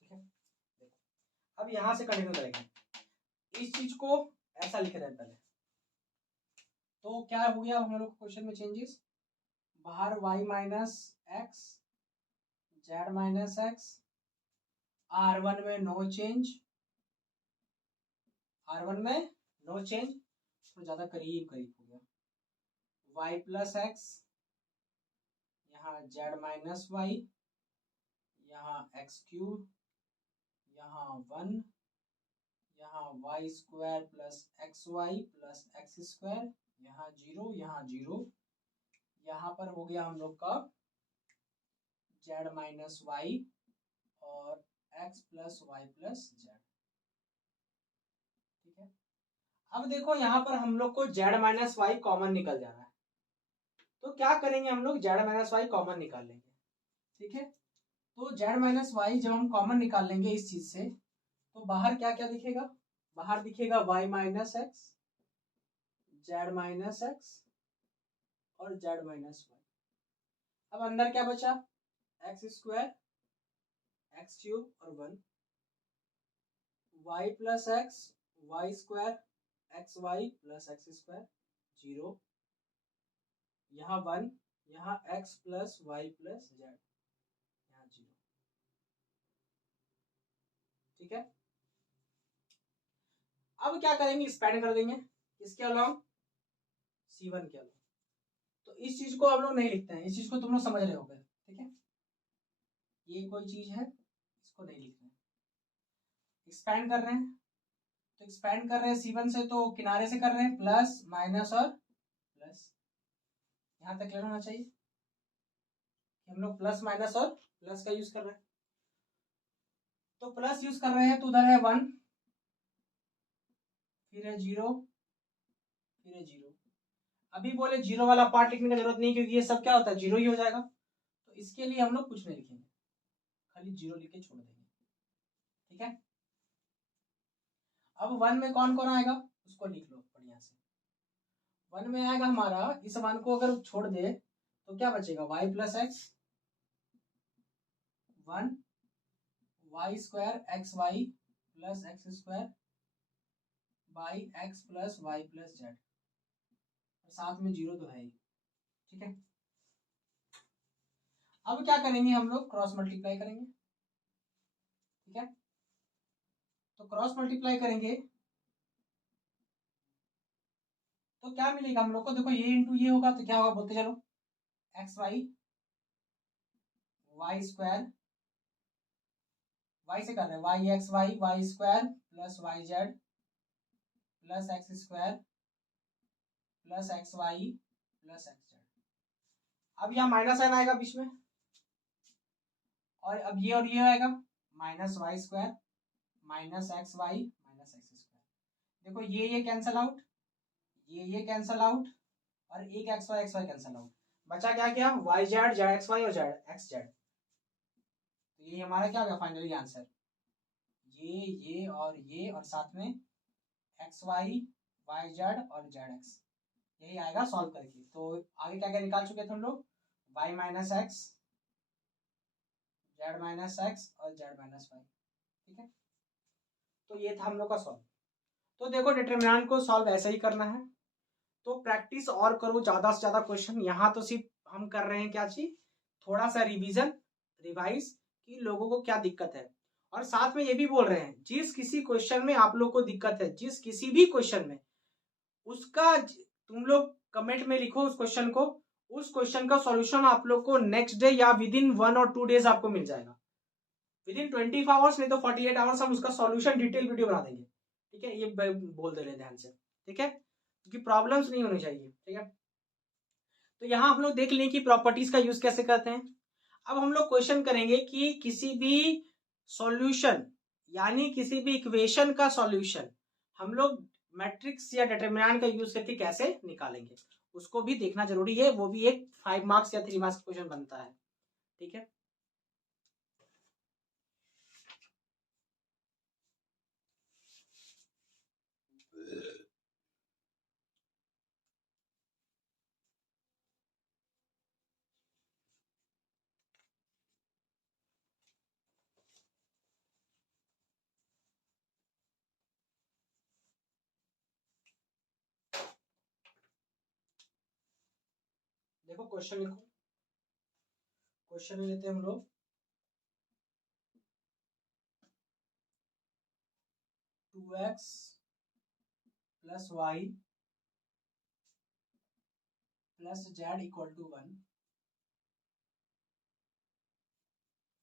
देखो अब यहां से कंटिन्यू करेंगे, इस चीज को ऐसा लिख रहे हैं पहले। तो क्या हो गया हम लोग क्वेश्चन में चेंजेस, बाहर y minus X Z minus x, R1 में नो चेंज, R1 में नो चेंज, तो ज्यादा करीब करीब हो गया। y प्लस एक्स, यहाँ जेड माइनस वाई, यहाँ एक्स क्यूब, यहाँ 1, यहाँ Y square plus X Y plus X square, यहाँ 0 यहाँ 0, यहाँ पर हो गया हम लोग का जेड माइनस वाई और X plus Y plus Z. ठीक है, अब देखो यहाँ पर हम लोग को जेड माइनस वाई कॉमन निकल जा रहा है, तो क्या करेंगे हम लोग, जेड माइनस वाई कॉमन निकाल लेंगे। ठीक है, तो जेड माइनस वाई जब हम कॉमन निकाल लेंगे इस चीज से, तो बाहर क्या क्या दिखेगा, बाहर दिखेगा Y minus X, Z minus X और जेड माइनस वाई। अब अंदर क्या बचा, एक्स स्क्वायर एक्स क्यूब और 1, Y plus X Y square X Y plus X square 0, यहाँ 1, यहाँ X plus Y plus Z, यहाँ 0। ठीक है, अब क्या करेंगे, एक्सपेंड कर देंगे इसके अलावा C1 के अलावा। तो इस चीज को हम लोग नहीं लिखते हैं, इस चीज को तुम लोग समझ रहे होगे। ठीक है, ये कोई चीज है, इसको नहीं लिखना है। एक्सपेंड कर रहे हैं, तो एक्सपेंड कर रहे हैं C1 से, तो किनारे से कर रहे हैं प्लस माइनस और प्लस। यहां तक क्लियर होना चाहिए, हम लोग प्लस माइनस और प्लस का यूज कर रहे हैं। तो प्लस यूज कर रहे हैं तो उधर है 1, फिर है 0, फिर है 0। अभी बोले 0 वाला पार्ट लिखने की जरूरत नहीं, क्योंकि ये सब क्या होता है 0 ही हो जाएगा, तो इसके लिए हम लोग कुछ नहीं लिखेंगे, खाली 0 लिख के छोड़ देंगे। ठीक है, अब 1 में कौन कौन आएगा उसको लिख लो बढ़िया से। 1 में आएगा हमारा, इस 1 को अगर छोड़ दे तो क्या बचेगा, y plus X 1, Y square X Y plus X square by X plus Y plus Z, साथ में 0 तो है ही। ठीक है, अब क्या करेंगे हम लोग, क्रॉस मल्टीप्लाई करेंगे। ठीक है, तो क्रॉस मल्टीप्लाई करेंगे तो क्या मिलेगा हम लोग को, देखो ये इंटू ये होगा तो क्या होगा बोलते चलो, X Y Y square Y से कर रहे हैं, Y X Y Y square plus Y Z plus X square plus X Y plus X Z. अब यहाँ माइनस साइन आएगा बीच में, और अब ये और ये आएगा minus Y square minus X Y minus X square. देखो ये कैंसल आउट, ये कैंसल आउट, और एक एक्स वाई कैंसल आउट। बचा क्या क्या, Y Z Z X Y और जेड एक्स जेड। तो ये हमारा क्या होगा फाइनली आंसर, ये और साथ में एक्स वाई वाई जेड और जेड एक्स, यही आएगा सॉल्व करके। तो आगे क्या क्या निकाल चुके थे हम लोग, Y minus X Z minus X और जेड माइनस वाई। ठीक है, तो ये था हम लोग का सॉल्व। तो देखो डिटरमिनेंट को सॉल्व ऐसा ही करना है, तो प्रैक्टिस और करो ज्यादा से ज्यादा क्वेश्चन। यहाँ तो सिर्फ हम कर रहे हैं क्या चीज, थोड़ा सा रिवीजन रिवाइज कि लोगों को क्या दिक्कत है, और साथ में ये भी बोल रहे हैं जिस किसी क्वेश्चन में आप लोग को दिक्कत है, जिस किसी भी क्वेश्चन में, उसका तुम लोग कमेंट में लिखो उस क्वेश्चन को, उस क्वेश्चन का सॉल्यूशन आप लोग को नेक्स्ट डे या विद इन 1 और 2 डेज आपको मिल जाएगा। विद इन 24 आवर्स नहीं तो 48 आवर्स हम उसका सॉल्यूशन डिटेल वीडियो बना देंगे। ठीक है, ये बोल दे रहे ध्यान से, ठीक है, क्योंकि प्रॉब्लम्स नहीं होनी चाहिए। ठीक है, तो यहां हम लोग देख लें कि प्रॉपर्टीज का यूज कैसे करते हैं। अब हम लोग क्वेश्चन करेंगे कि किसी भी सॉल्यूशन यानी किसी भी इक्वेशन का सॉल्यूशन हम लोग मैट्रिक्स या डिटरमिनेंट का यूज करके कैसे निकालेंगे, उसको भी देखना जरूरी है। वो भी एक 5 मार्क्स या 3 मार्क्स क्वेश्चन बनता है। ठीक है, देखो क्वेश्चन लिखो, क्वेश्चन लेते हैं हम लोग, 2x plus Y plus Z equal to 1,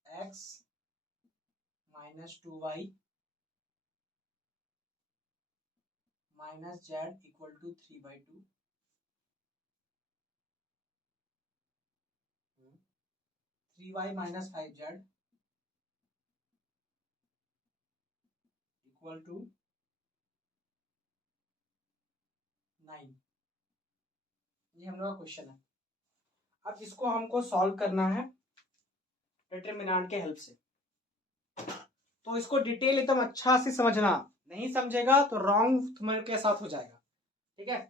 x minus 2y minus Z equal to 3/2, 3y minus 5z equal to 9। ये हम लोग का क्वेश्चन है। अब इसको हमको सॉल्व करना है डिटरमिनेंट के हेल्प से। तो इसको डिटेल एकदम अच्छा से समझना, नहीं समझेगा तो रॉन्ग तुम्हारे साथ हो जाएगा। ठीक है,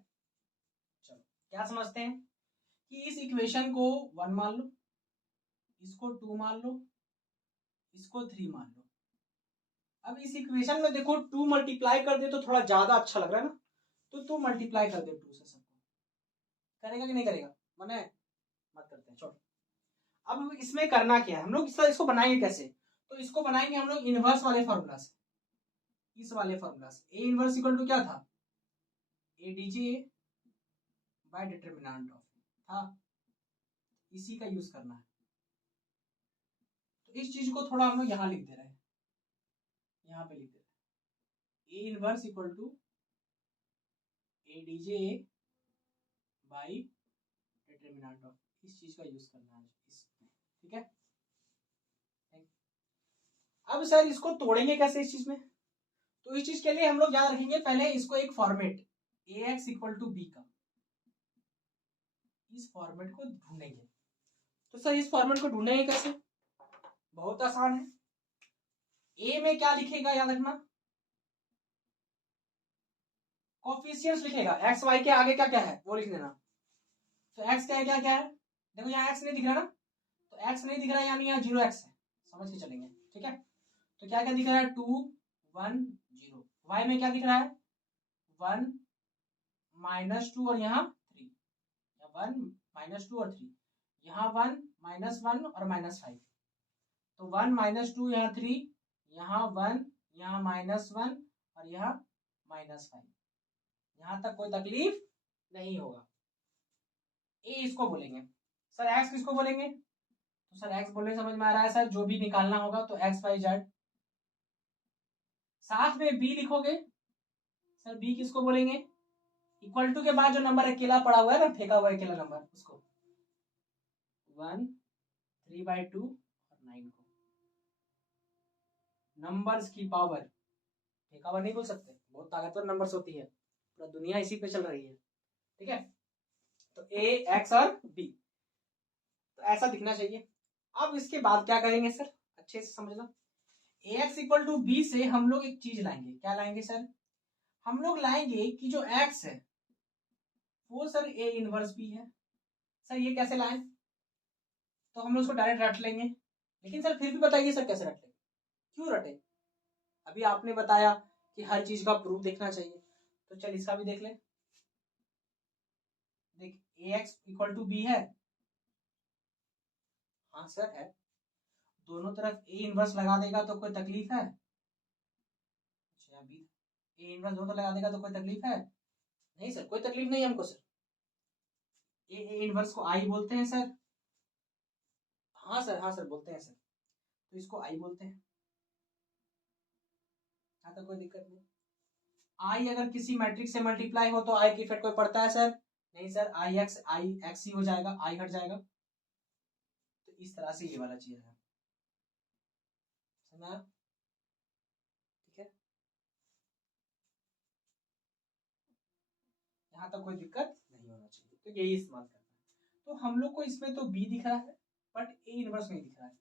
चलो क्या समझते हैं कि इस इक्वेशन को 1 मान लो, इसको 2 मान लो, इसको 3 मान लो। अब इस इक्वेशन में देखो 2 मल्टीप्लाई कर दे तो थोड़ा ज्यादा अच्छा लग रहा है ना, तो 2 मल्टीप्लाई कर दे 2 से सबको, करेगा कि नहीं करेगा, मने मत करते हैं छोड़। अब इसमें करना क्या है, हम लोग इसको बनाएंगे कैसे, तो इसको बनाएंगे हम लोग इनवर्स वाले फॉर्मूला से, इस वाले फॉर्मूला से। ए इनवर्स इक्वल टू क्या था, ए डीजे बाय डिटरमिनेंट ऑफ था, इसी का यूज करना है। तो इस चीज को थोड़ा हम लोग यहाँ लिख दे रहे हैं, यहाँ पे लिख दे रहे हैं A inverse equal to A D J by determinant of, इस चीज का यूज करना है इस। ठीक है, अब सर इसको तोड़ेंगे कैसे इस चीज में, तो इस चीज के लिए हम लोग याद रखेंगे पहले इसको एक format A X equal to B का, इस फॉर्मेट को ढूंढेंगे। तो सर इस फॉर्मेट को ढूंढेंगे कैसे, बहुत आसान है। ए में क्या लिखेगा याद रखना, कोफिशिएंट्स लिखेगा, एक्स वाई के आगे क्या क्या है वो लिख देना। तो एक्स क्या है क्या क्या है, देखो यहाँ एक्स नहीं दिख रहा ना, तो एक्स नहीं दिख रहा यानी यहाँ 0x है, समझ के चलेंगे। ठीक है, तो क्या क्या दिख रहा है 2 1 0, वाई में क्या दिख रहा है 1 माइनस 2 और यहाँ 3, 1 माइनस 2 और 3, यहाँ 1 माइनस 1 और माइनस 5, तो 1 माइनस 2 यहाँ 3, यहाँ 1 यहाँ माइनस 1 और यहाँ माइनस 5, यहाँ तक कोई तकलीफ नहीं होगा। ए इसको बोलेंगे। सर एक्स किसको बोलेंगे, तो सर एक्स बोलने समझ में आ रहा है सर, जो भी निकालना होगा तो एक्स वाई जेड, साथ में बी लिखोगे। सर बी किसको बोलेंगे? इक्वल टू के बाद जो नंबर अकेला पड़ा हुआ है ना, फेंका हुआ है अकेला नंबर, उसको 1, 3/2 और 9 को नंबर्स की पावर, फेंका हुआ नहीं बोल सकते, बहुत ताकतवर नंबर्स होती है, पूरा दुनिया इसी पे चल रही है। ठीक है, तो ए एक्स और बी, तो ऐसा दिखना चाहिए। अब इसके बाद क्या करेंगे सर, अच्छे से समझना। ए एक्स इक्वल टू बी से हम लोग एक चीज लाएंगे, क्या लाएंगे सर? हम लोग लाएंगे कि जो एक्स है वो सर ए इनवर्स बी है। सर ये कैसे लाएं? तो हम लोग उसको डायरेक्ट रट लेंगे, लेकिन सर फिर भी बताइए सर कैसे रट लेंगे, क्यों रटे? अभी आपने बताया कि हर चीज का प्रूफ देखना चाहिए, तो चल इसका भी देख ले। देख ए एक्स इक्वल टू बी है, हाँ सर है। दोनों तरफ ए इनवर्स लगा देगा तो कोई तकलीफ है? अच्छा बी ए इनवर्स दोनों लगा देगा तो कोई तकलीफ है? नहीं सर, कोई तकलीफ नहीं हमको सर। ए इनवर्स को आई बोलते हैं सर। हाँ सर, हाँ सर बोलते हैं सर, तो इसको आई बोलते हैं, हाँ तो कोई दिक्कत नहीं। आई अगर किसी मैट्रिक्स से मल्टीप्लाई हो तो आई की इफेक्ट कोई पड़ता है सर? नहीं सर, आई एक्स ही हो जाएगा, आई हट जाएगा। तो इस तरह से ये वाला चीज है, समझा? ठीक है, यहाँ तक कोई दिक्कत नहीं होना चाहिए, तो यही इस्तेमाल करना है। तो हम लोग को इसमें तो बी दिख रहा है बट ए इनवर्स नहीं दिख रहा है,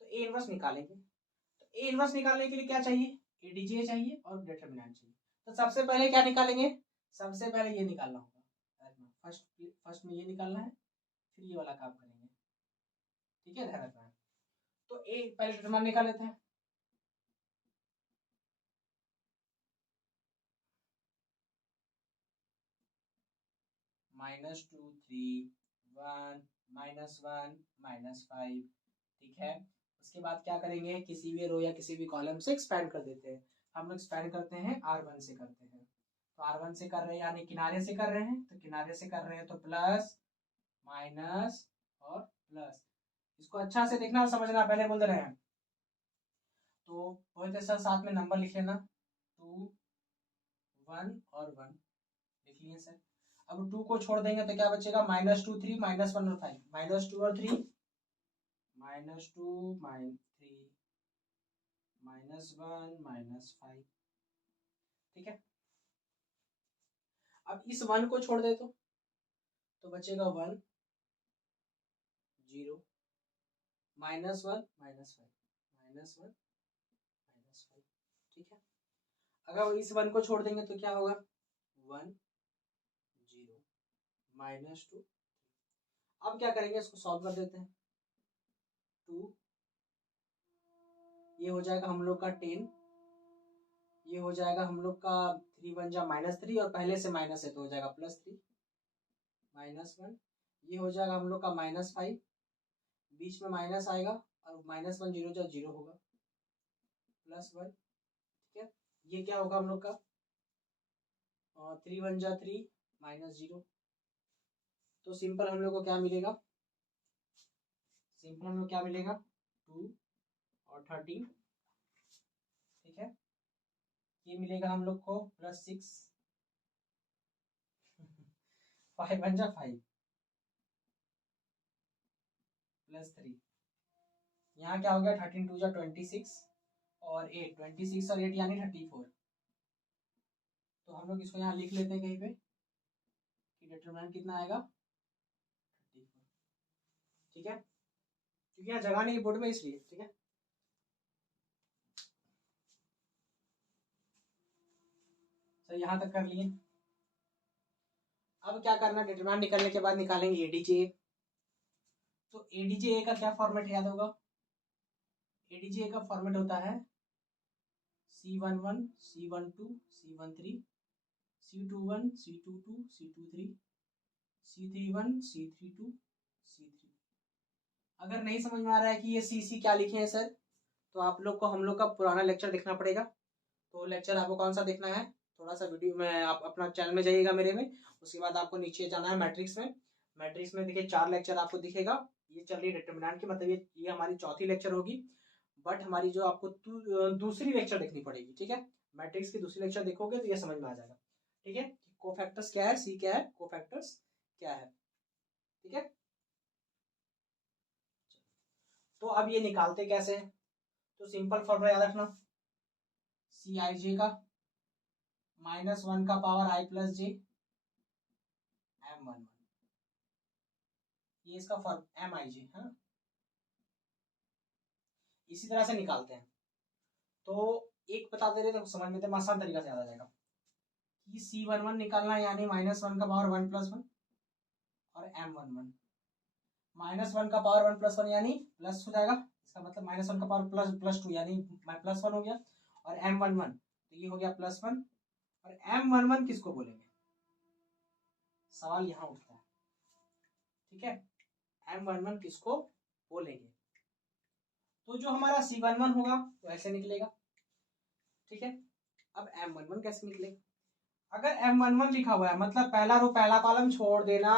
तो ए इनवर्स निकालेंगे। तो ए इनवर्स निकालने के लिए क्या चाहिए? एडीजे चाहिए और डिटरमिनेंट चाहिए। तो सबसे पहले क्या निकालेंगे? सबसे पहले ये निकालना होगा, फर्स्ट फर्स्ट में ये निकालना है, फिर ये वाला काम करेंगे। ठीक है, ध्यान रखना है। तो ए पहले डिटरमिनेंट निकाल लेते हैं। -2 3 1 -1 -5। ठीक है, उसके बाद क्या करेंगे? किसी भी रो या किसी भी कॉलम से एक्सपैंड कर देते हैं। हम लोग एक्सपैंड करते हैं R1 से करते हैं, तो R1 से कर रहे हैं यानी किनारे से कर रहे हैं, तो किनारे से कर रहे हैं तो प्लस माइनस और प्लस। इसको अच्छा से देखना और समझना, पहले बोल रहे हैं। तो वही सर साथ में नंबर लिख लेना, 2 1 और 1 लिख लिए सर। अब 2 को छोड़ देंगे तो क्या बचेगा? -2 3 -1 और 5, -2 और 3 -2 -3 -1 -5। ठीक है, अब इस 1 को छोड़ दे तो बचेगा 1 0 -1 -5 -1 -5। ठीक है, अगर इस 1 को छोड़ देंगे तो क्या होगा? 1 0 -2। अब क्या करेंगे? इसको सॉल्व कर देते हैं। 2 ये हो जाएगा हम लोग का 10, ये हो जाएगा हम लोग का 3 1 जा -3 और पहले से माइनस है तो हो जाएगा +3 -1। ये हो जाएगा हम लोग का -5, बीच में माइनस आएगा और -1 0 जा 0 होगा, +1। ठीक है, ये क्या होगा हम लोग का? 3 1 जा 3 -0। तो सिंपल हम लोग को क्या मिलेगा? सिंपल हम लोग क्या मिलेगा? 2 और 13। ठीक है, ये मिलेगा हम लोग को +6 5 1 जा 5 +3। यहाँ क्या हो गया? 13 2 जा 26 और 8 26 और 8 यानी 34। तो हम लोग इसको यहाँ लिख लेते हैं कहीं पे कि डिटरमिनेंट कितना आएगा? 34। ठीक है, क्योंकि यहाँ जगह नहीं बोर्ड में इसलिए। ठीक है, सर यहाँ तक कर लिए। अब क्या करना? डिटरमिनेंट निकलने के बाद निकालेंगे एडीजे। तो एडीजे का क्या फॉर्मेट याद होगा? एडीजे का फॉर्मेट होता है C11 C12 C13 C21 C22 C23 C31 C32 C3। अगर नहीं समझ में आ रहा है कि ये सी क्या लिखे हैं सर, तो आप लोग को हम लोग का पुराना लेक्चर देखना पड़ेगा। तो लेक्चर आपको कौन सा देखना है? थोड़ा सा वीडियो में आप अपना चैनल में जाइएगा मेरे में, उसके बाद आपको नीचे जाना है मैट्रिक्स में। मैट्रिक्स में देखिए 4 लेक्चर आपको दिखेगा। ये चल रही है डिटरमिनेंट की, मतलब ये हमारी चौथी लेक्चर होगी। बट हमारी जो आपको दूसरी लेक्चर देखनी पड़ेगी, ठीक है। मैट्रिक्स की दूसरी लेक्चर देखोगे तो ये समझ में आ जाएगा, ठीक है। कोफैक्टर्स क्या है, सी क्या है, कोफैक्टर्स क्या है, ठीक है। तो अब ये निकालते कैसे हैं, तो सिंपल फॉर्मूला याद रखना, सी आई जे का -1 का पावर आई प्लस जे M11, ये इसका फॉर्म एम आई जे है। इसी तरह से निकालते हैं, तो एक बता दे रहे तो समझ में तो आसान तरीका से याद आ जाएगा कि C11 निकालना है, यानी -1 का पावर 1+1 और M11 -1 का पावर 1+1 यानी प्लस हो जाएगा, इसका मतलब -1 का पावर ++2 यानी +1 हो गया, और M11 तो ये हो गया +1, और M11 किसको बोलेंगे, सवाल यहाँ उठता है, ठीक है। M11 किसको बोलेंगे, तो जो हमारा C11 होगा तो ऐसे निकलेगा, ठीक है। अब M11 कैसे निकलेगा, अगर M11 लिखा हुआ है मतलब पहला रो पहला कॉलम छोड़ देना,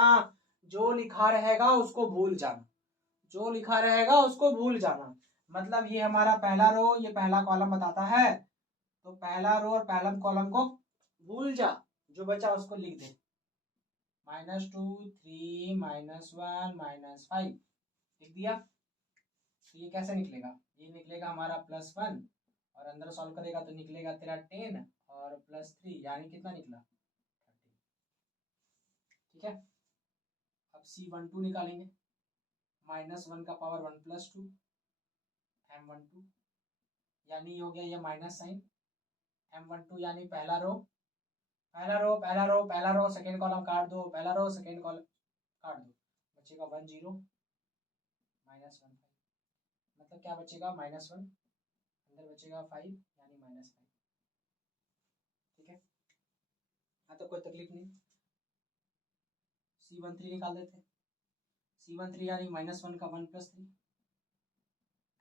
जो लिखा रहेगा उसको भूल जाना, जो लिखा रहेगा उसको भूल जाना, मतलब ये हमारा पहला रो, ये पहला कॉलम बताता है, तो पहला रो और पहला कॉलम को भूल जा, जो बचा उसको लिख दे, -2 3 -1 -5 लिख दिया। तो ये कैसे निकलेगा, ये निकलेगा हमारा +1, और अंदर सॉल्व करेगा तो निकलेगा तेरा 10 और +3 यानी कितना निकला 30, ठीक है। अब C12 निकालेंगे, -1 का पावर 1+2 M12 यानी हो गया ये माइनस साइन, M12 यानी पहला रो पहला रो पहला रो पहला रो सेकेंड कॉलम काट दो, पहला रो सेकेंड कॉलम काट दो, बचेगा 1 0 -1 5, मतलब क्या बचेगा -1, अंदर बचेगा 5 यानी -5, ठीक है। हाँ तो कोई तकलीफ नहीं, C13 निकाल देते हैं, C13 यानी -1 का 1+3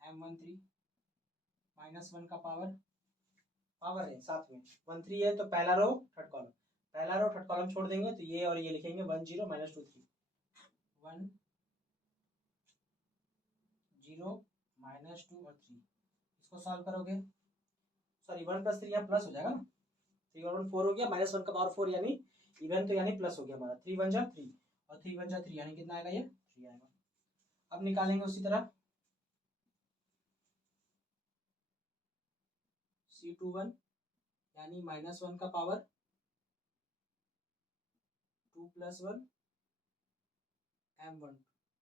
M13 -1 का पावर है साथ में 13 है, तो पहला रो थर्ड कॉलम, पहला रो थर्ड कॉलम छोड़ देंगे तो ये और ये लिखेंगे 1 0 -2 3 1 0 -2 और 3, इसको सॉल्व करोगे, सॉरी 1+3 यहाँ प्लस हो जाएगा ना, 3 और 1 4 हो गया, -1 का पावर 4 यानी इवन तो यानी प्लस हो गया हमारा, 3 1 जा 3 और 3 1 जा 3 यानी कितना आएगा, ये 3 आएगा। अब निकालेंगे उसी तरह C21 यानी -1 का पावर 2+1 M1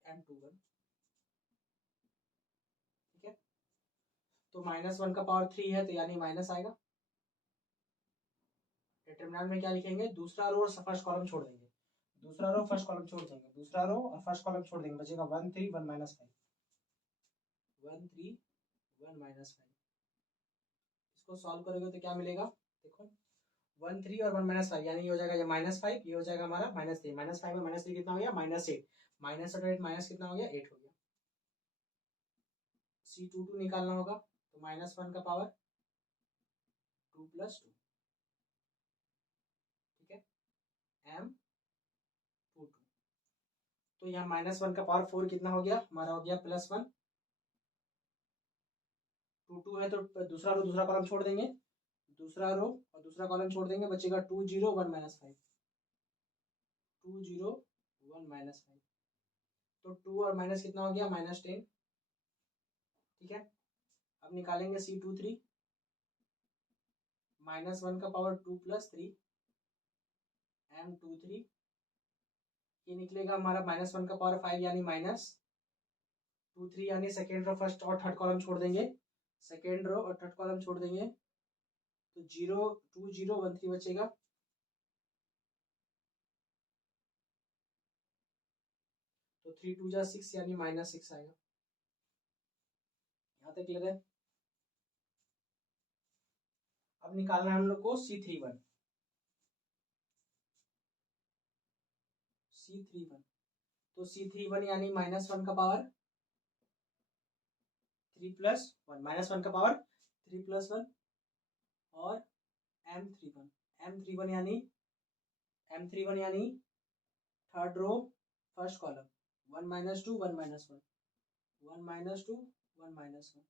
M21, ठीक है। तो -1 का पावर 3 है तो यानी माइनस आएगा, डिटरमिनेंट में क्या लिखेंगे, दूसरा रो और फर्स्ट कॉलम छोड़ देंगे, दूसरा रो फर्स्ट कॉलम छोड़ देंगे, दूसरा रो और फर्स्ट कॉलम छोड़ देंगे, बचेगा 1 3 1 -5 1 3 1 -5, इसको सॉल्व करोगे तो क्या मिलेगा, देखो 1 3 और 1 -5 यानी ये हो जाएगा, ये -5 ये हो जाएगा हमारा -3, -5 में -3 कितना हो गया -8, -8 माइनस कितना हो गया 8 हो गया। C22 निकालना होगा तो -1 का पावर 2+2, ठीक है M22, तो यहाँ -1 का पावर 4 कितना हो गया हमारा, हो गया +1, 2 2 है तो दूसरा रो दूसरा कॉलम छोड़ देंगे, दूसरा रो और दूसरा कॉलम छोड़ देंगे, बचेगा 2 0 1 -5 2 0 1 -5, तो 2 और माइनस कितना हो गया -10, ठीक है। अब निकालेंगे C23 -1 का पावर 2+3 M23, ये निकलेगा हमारा -1 का पावर 5 यानी -2 3 यानी सेकेंड रो फर्स्ट और थर्ड कॉलम छोड़ देंगे, सेकेंड रो और थर्ड कॉलम छोड़ देंगे, तो 0 2 0 1 3 बचेगा, तो 3 2 जा 6 यानी -6 आएगा, यहाँ तक क्लियर है। अब निकालना है हम लोग को C31 तो C31 यानी -1 का पावर 3+1 -1 का पावर 3+1 और M31 यानी थर्ड रो फर्स्ट कॉलम 1 -2 1 -1 1 -2 1 -1,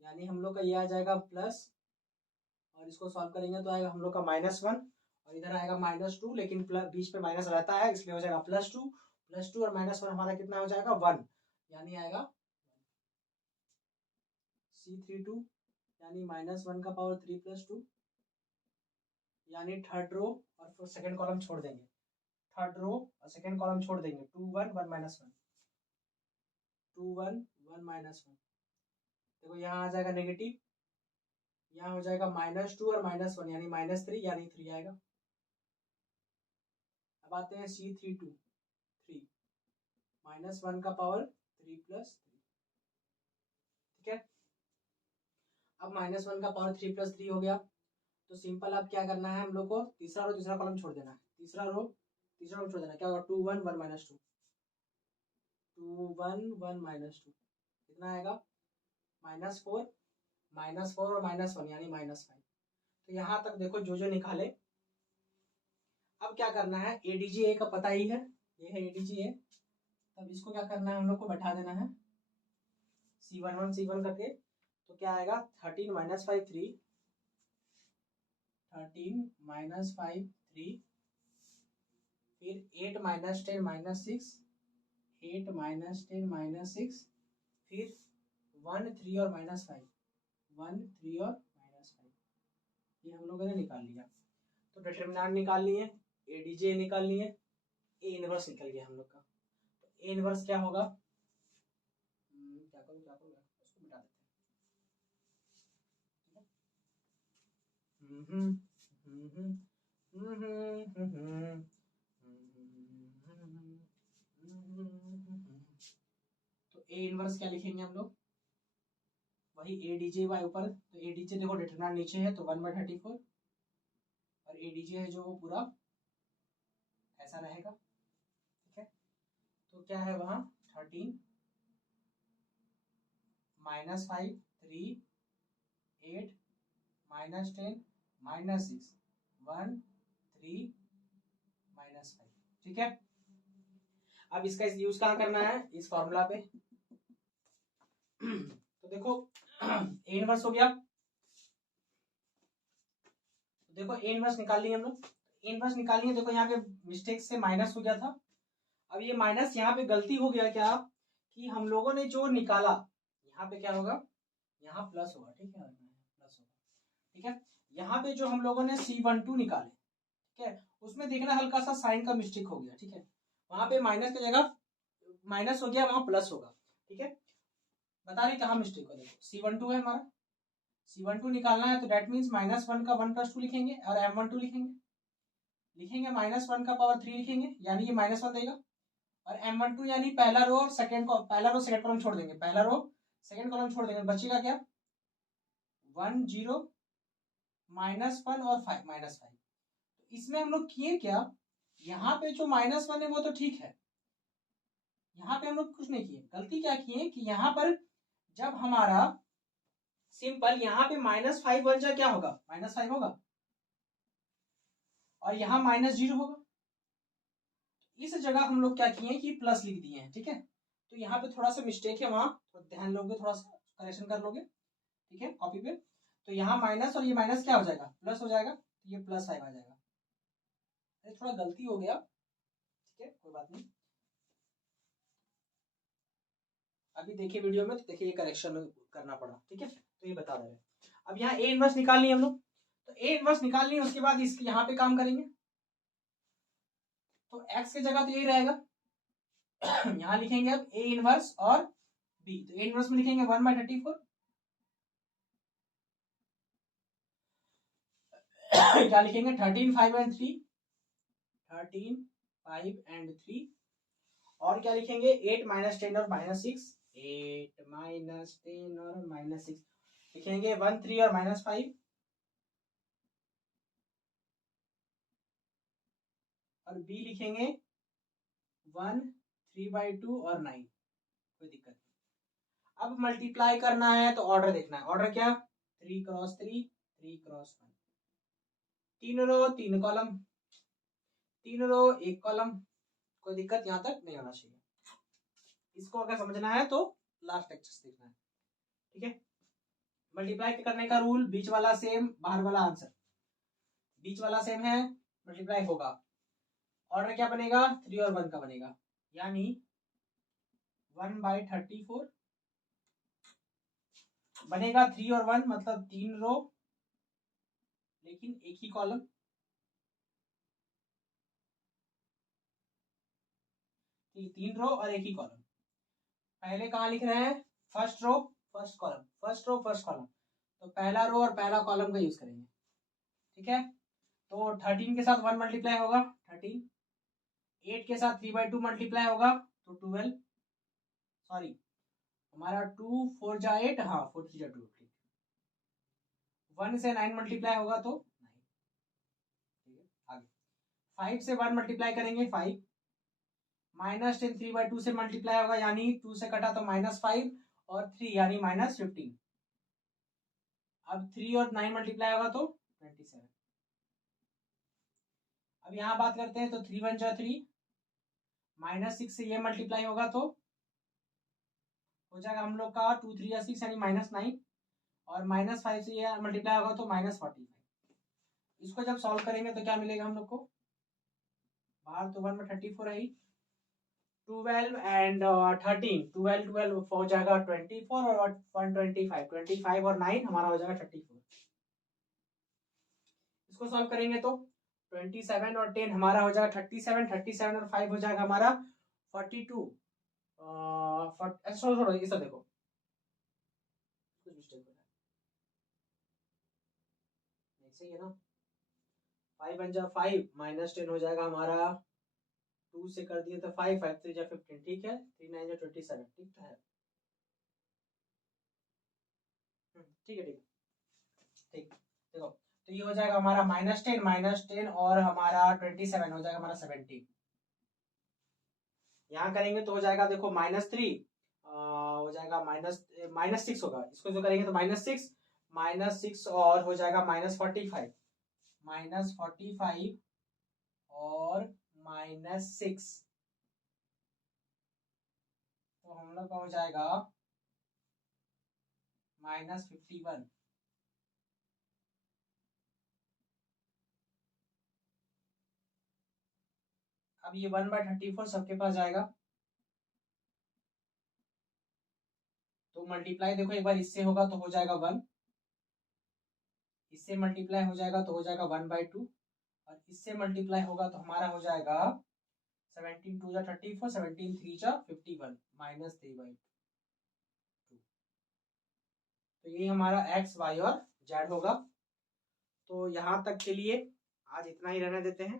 यानी हम लोग का ये आ जाएगा प्लस, और इसको सॉल्व करेंगे तो आएगा हम लोग का -1, और इधर आएगा -2, लेकिन बीच में माइनस रहता है इसलिए हो जाएगा +2 और -1 हमारा कितना हो जाएगा 1, यानी आएगा C32, यानी -1 का पावर 3 + 2, यानी थर्ड रो और फिर सेकंड कॉलम छोड़ देंगे, थर्ड रो और सेकंड कॉलम छोड़ देंगे, 2 1 1 -1, 2 1 1 -1, देखो यहाँ आ जाएगा नेगेटिव, यहाँ हो जाएगा -2 और -1 यानी -3, यानी 3 आएगा। अब आते हैं C32, 3, -1 का पावर 3 + 3, ठीक है। अब -1 का पावर 3 + 3 हो गया, तो सिंपल अब क्या करना है हम लोग को, तीसरा रो तीसरा कॉलम छोड़ देना है, तीसरा रो तीसरा कॉलम छोड़ देना है, क्या होगा 2 1 1 -2, 2 1 1 -2, कितना आएगा -4 और -1 यानी -5। तो यहाँ तक देखो जो जो निकाले। अब क्या करना है, ADGA का पता ही है, ये है ADGA, तब इसको क्या करना है हम लोग को बैठा देना है C11 करके, तो क्या आएगा 13 - 5 3, 13 - 5 3, फिर 8 - 10 -6, 8 - 10 -6, फिर 1 3 और -5, 1 3 और -5, ये हम लोगों ने निकाल लिया। तो डिटरमिनेंट निकाल लिए, ADJ निकाल लिए, A इनवर्स निकल गया हम लोग का। तो A इनवर्स क्या होगा, क्या करूँ उसको मिटा देते हैं। तो A इनवर्स क्या लिखेंगे हम लोग, वही ADJ बाय ऊपर, तो ADJ देखो डिटरमिनेंट नीचे है तो 1/34, और ADJ है जो वो पूरा ऐसा रहेगा, ठीक है। तो क्या है वहां 13 -5 3 8 -10 -6 1 3 -5, ठीक है। अब इसका यूज कहाँ करना है, इस फॉर्मूला पे। तो देखो A इनवर्स हो गया, देखो A इनवर्स निकाल लिया हम लोग, A इनवर्स निकाल लिया, देखो यहाँ पे मिस्टेक से माइनस हो गया था। अब ये माइनस यहाँ पे गलती हो गया क्या, कि हम लोगों ने जो निकाला यहाँ पे क्या होगा, यहाँ प्लस होगा, ठीक है, प्लस होगा, ठीक है। यहाँ पे जो हम लोगों ने C12 निकाले, ठीक है, उसमें देखना हल्का सा साइन का मिस्टेक हो गया, ठीक है, वहां पे माइनस की जगह माइनस हो गया, वहां प्लस होगा, ठीक है। बता रहे कहाँ मिस्टेक हो, देखो C12 है हमारा, C12 निकालना है, तो डेट मीन्स -1 का 1 + 2 लिखेंगे, और M12 लिखेंगे -1 का पावर 3 लिखेंगे, यानी ये -1 देगा, और M12 यानी पहला रो और सेकंड कॉलम छोड़ देंगे, पहला रो सेकंड कॉलम छोड़ देंगे, बचेगा क्या 1 0 -1 और 5 -5। तो इसमें हम लोग किए क्या, यहाँ पे जो -1 है वो तो ठीक है, यहाँ पे हम लोग कुछ नहीं किए, गलती क्या किए कि यहाँ पर जब हमारा सिंपल यहाँ पे -5 बन जाए क्या होगा, -5 होगा, और यहाँ -0 होगा। इस जगह हम लोग क्या किए कि प्लस लिख दिए हैं, ठीक है। तो यहाँ पे थोड़ा सा मिस्टेक है, वहां तो ध्यान लोगे, थोड़ा सा करेक्शन कर लोगे, ठीक है, कॉपी पे। तो यहाँ माइनस और ये माइनस क्या हो जाएगा, प्लस हो जाएगा, तो ये +5 आ जाएगा। थोड़ा गलती हो गया, ठीक है, कोई बात नहीं। अभी देखिए वीडियो में, तो देखिए ये करेक्शन करना पड़ा, ठीक है, तो ये बता रहे हैं। अब यहाँ A इनवर्स निकालनी है हम लोग, तो A इनवर्स निकालनी है, उसके बाद इसके यहाँ पे काम करेंगे, तो x की जगह तो यही रहेगा। यहाँ लिखेंगे अब A इनवर्स और B, तो A इनवर्स में लिखेंगे 1/34, क्या लिखेंगे 13 5 and 3, 13 5 and 3, और क्या लिखेंगे 8 - 10 और -6, 8 - 10 और -6 लिखेंगे, 1 3 और -5, और B लिखेंगे 1 3/2 और 9, कोई दिक्कत नहीं। अब मल्टीप्लाई करना है तो ऑर्डर देखना है, ऑर्डर क्या 3 × 3 3 × 1, 3 रो 3 कॉलम, 3 रो 1 कॉलम, कोई दिक्कत यहाँ तक नहीं होना चाहिए। इसको अगर समझना है तो लास्ट लेक्चर देखना है, ठीक है। मल्टीप्लाई करने का रूल, बीच वाला सेम बाहर वाला आंसर, बीच वाला सेम है, मल्टीप्लाई होगा। ऑर्डर क्या बनेगा, 3 और 1 का बनेगा, यानी 1/34 बनेगा। 3 और 1 मतलब 3 रो लेकिन एक ही कॉलम, ठीक, 3 रो और एक ही कॉलम। पहले कहाँ लिख रहे हैं, first row first column, first row first column, तो पहला रो और पहला कॉलम का यूज करेंगे, ठीक है। तो 13 के साथ 1 मल्टीप्लाई होगा 13, 8 के साथ 3/2 मल्टीप्लाई होगा तो 12, सॉरी हमारा 2 4 जा 8, हाँ 4 3 जा 2, ठीक। 1 से 9 मल्टीप्लाई होगा तो 9, ठीक है। आगे 5 से 1 मल्टीप्लाई करेंगे 5, -10 3/2 से मल्टीप्लाई होगा, यानी 2 से कटा तो -5 और 3 यानी -15। अब 3 और 9 मल्टीप्लाई होगा तो 27। अब यहाँ बात करते हैं तो 3 1 जा 3, -6 से ये मल्टीप्लाई होगा तो हो जाएगा हम लोग का 2 3 या 6 यानी -9, और -5 से ये मल्टीप्लाई होगा तो -45। इसको जब सॉल्व करेंगे तो क्या मिलेगा हम लोग को, बाहर तो 1 में 34 आई, 12 एंड 13, 12 12 हो जाएगा 24 और 125, 25 और 9 हमारा हो जाएगा 34। इसको सॉल्व करेंगे तो 27 और 10 हमारा हो जाएगा 37, 37 और 5 हो जाएगा हमारा 42। छोड़ो ये सब देखो, कुछ मिस्टेक हो रहा है, सही है ना। 5 1 जा 5 -10 हो जाएगा हमारा, 2 से कर दिए तो 5 5 3 जा 15, ठीक है। 3 9 जा 27, ठीक है, ठीक है, ठीक ठीक। देखो तो ये हो जाएगा हमारा -10 और हमारा 27 हो जाएगा हमारा 17। यहाँ करेंगे तो हो जाएगा देखो -3 हो जाएगा -6 होगा, इसको जो करेंगे तो -6 और हो जाएगा -45, -45 और -6, तो हम लोग का हो जाएगा -51। अब ये 1/34 सबके पास जाएगा, तो मल्टीप्लाई देखो एक बार इससे होगा तो हो जाएगा 1, इससे मल्टीप्लाई हो जाएगा तो हो जाएगा 1/2, और इससे मल्टीप्लाई होगा तो हमारा हो जाएगा 17 2 जा 34, 17 3 जा 51, -3/2। तो ये हमारा x y और z होगा। तो यहाँ तक के लिए आज इतना ही रहने देते हैं,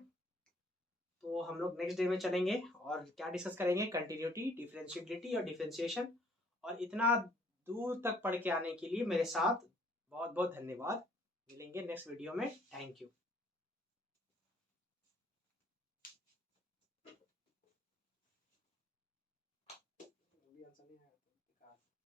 तो हम लोग नेक्स्ट डे में चलेंगे और क्या डिस्कस करेंगे, कंटिन्यूटी, डिफरेंशिएबिलिटी और डिफरेंशिएशन। और इतना दूर तक पढ़ के आने के लिए मेरे साथ बहुत बहुत धन्यवाद। मिलेंगे नेक्स्ट वीडियो में, थैंक यू।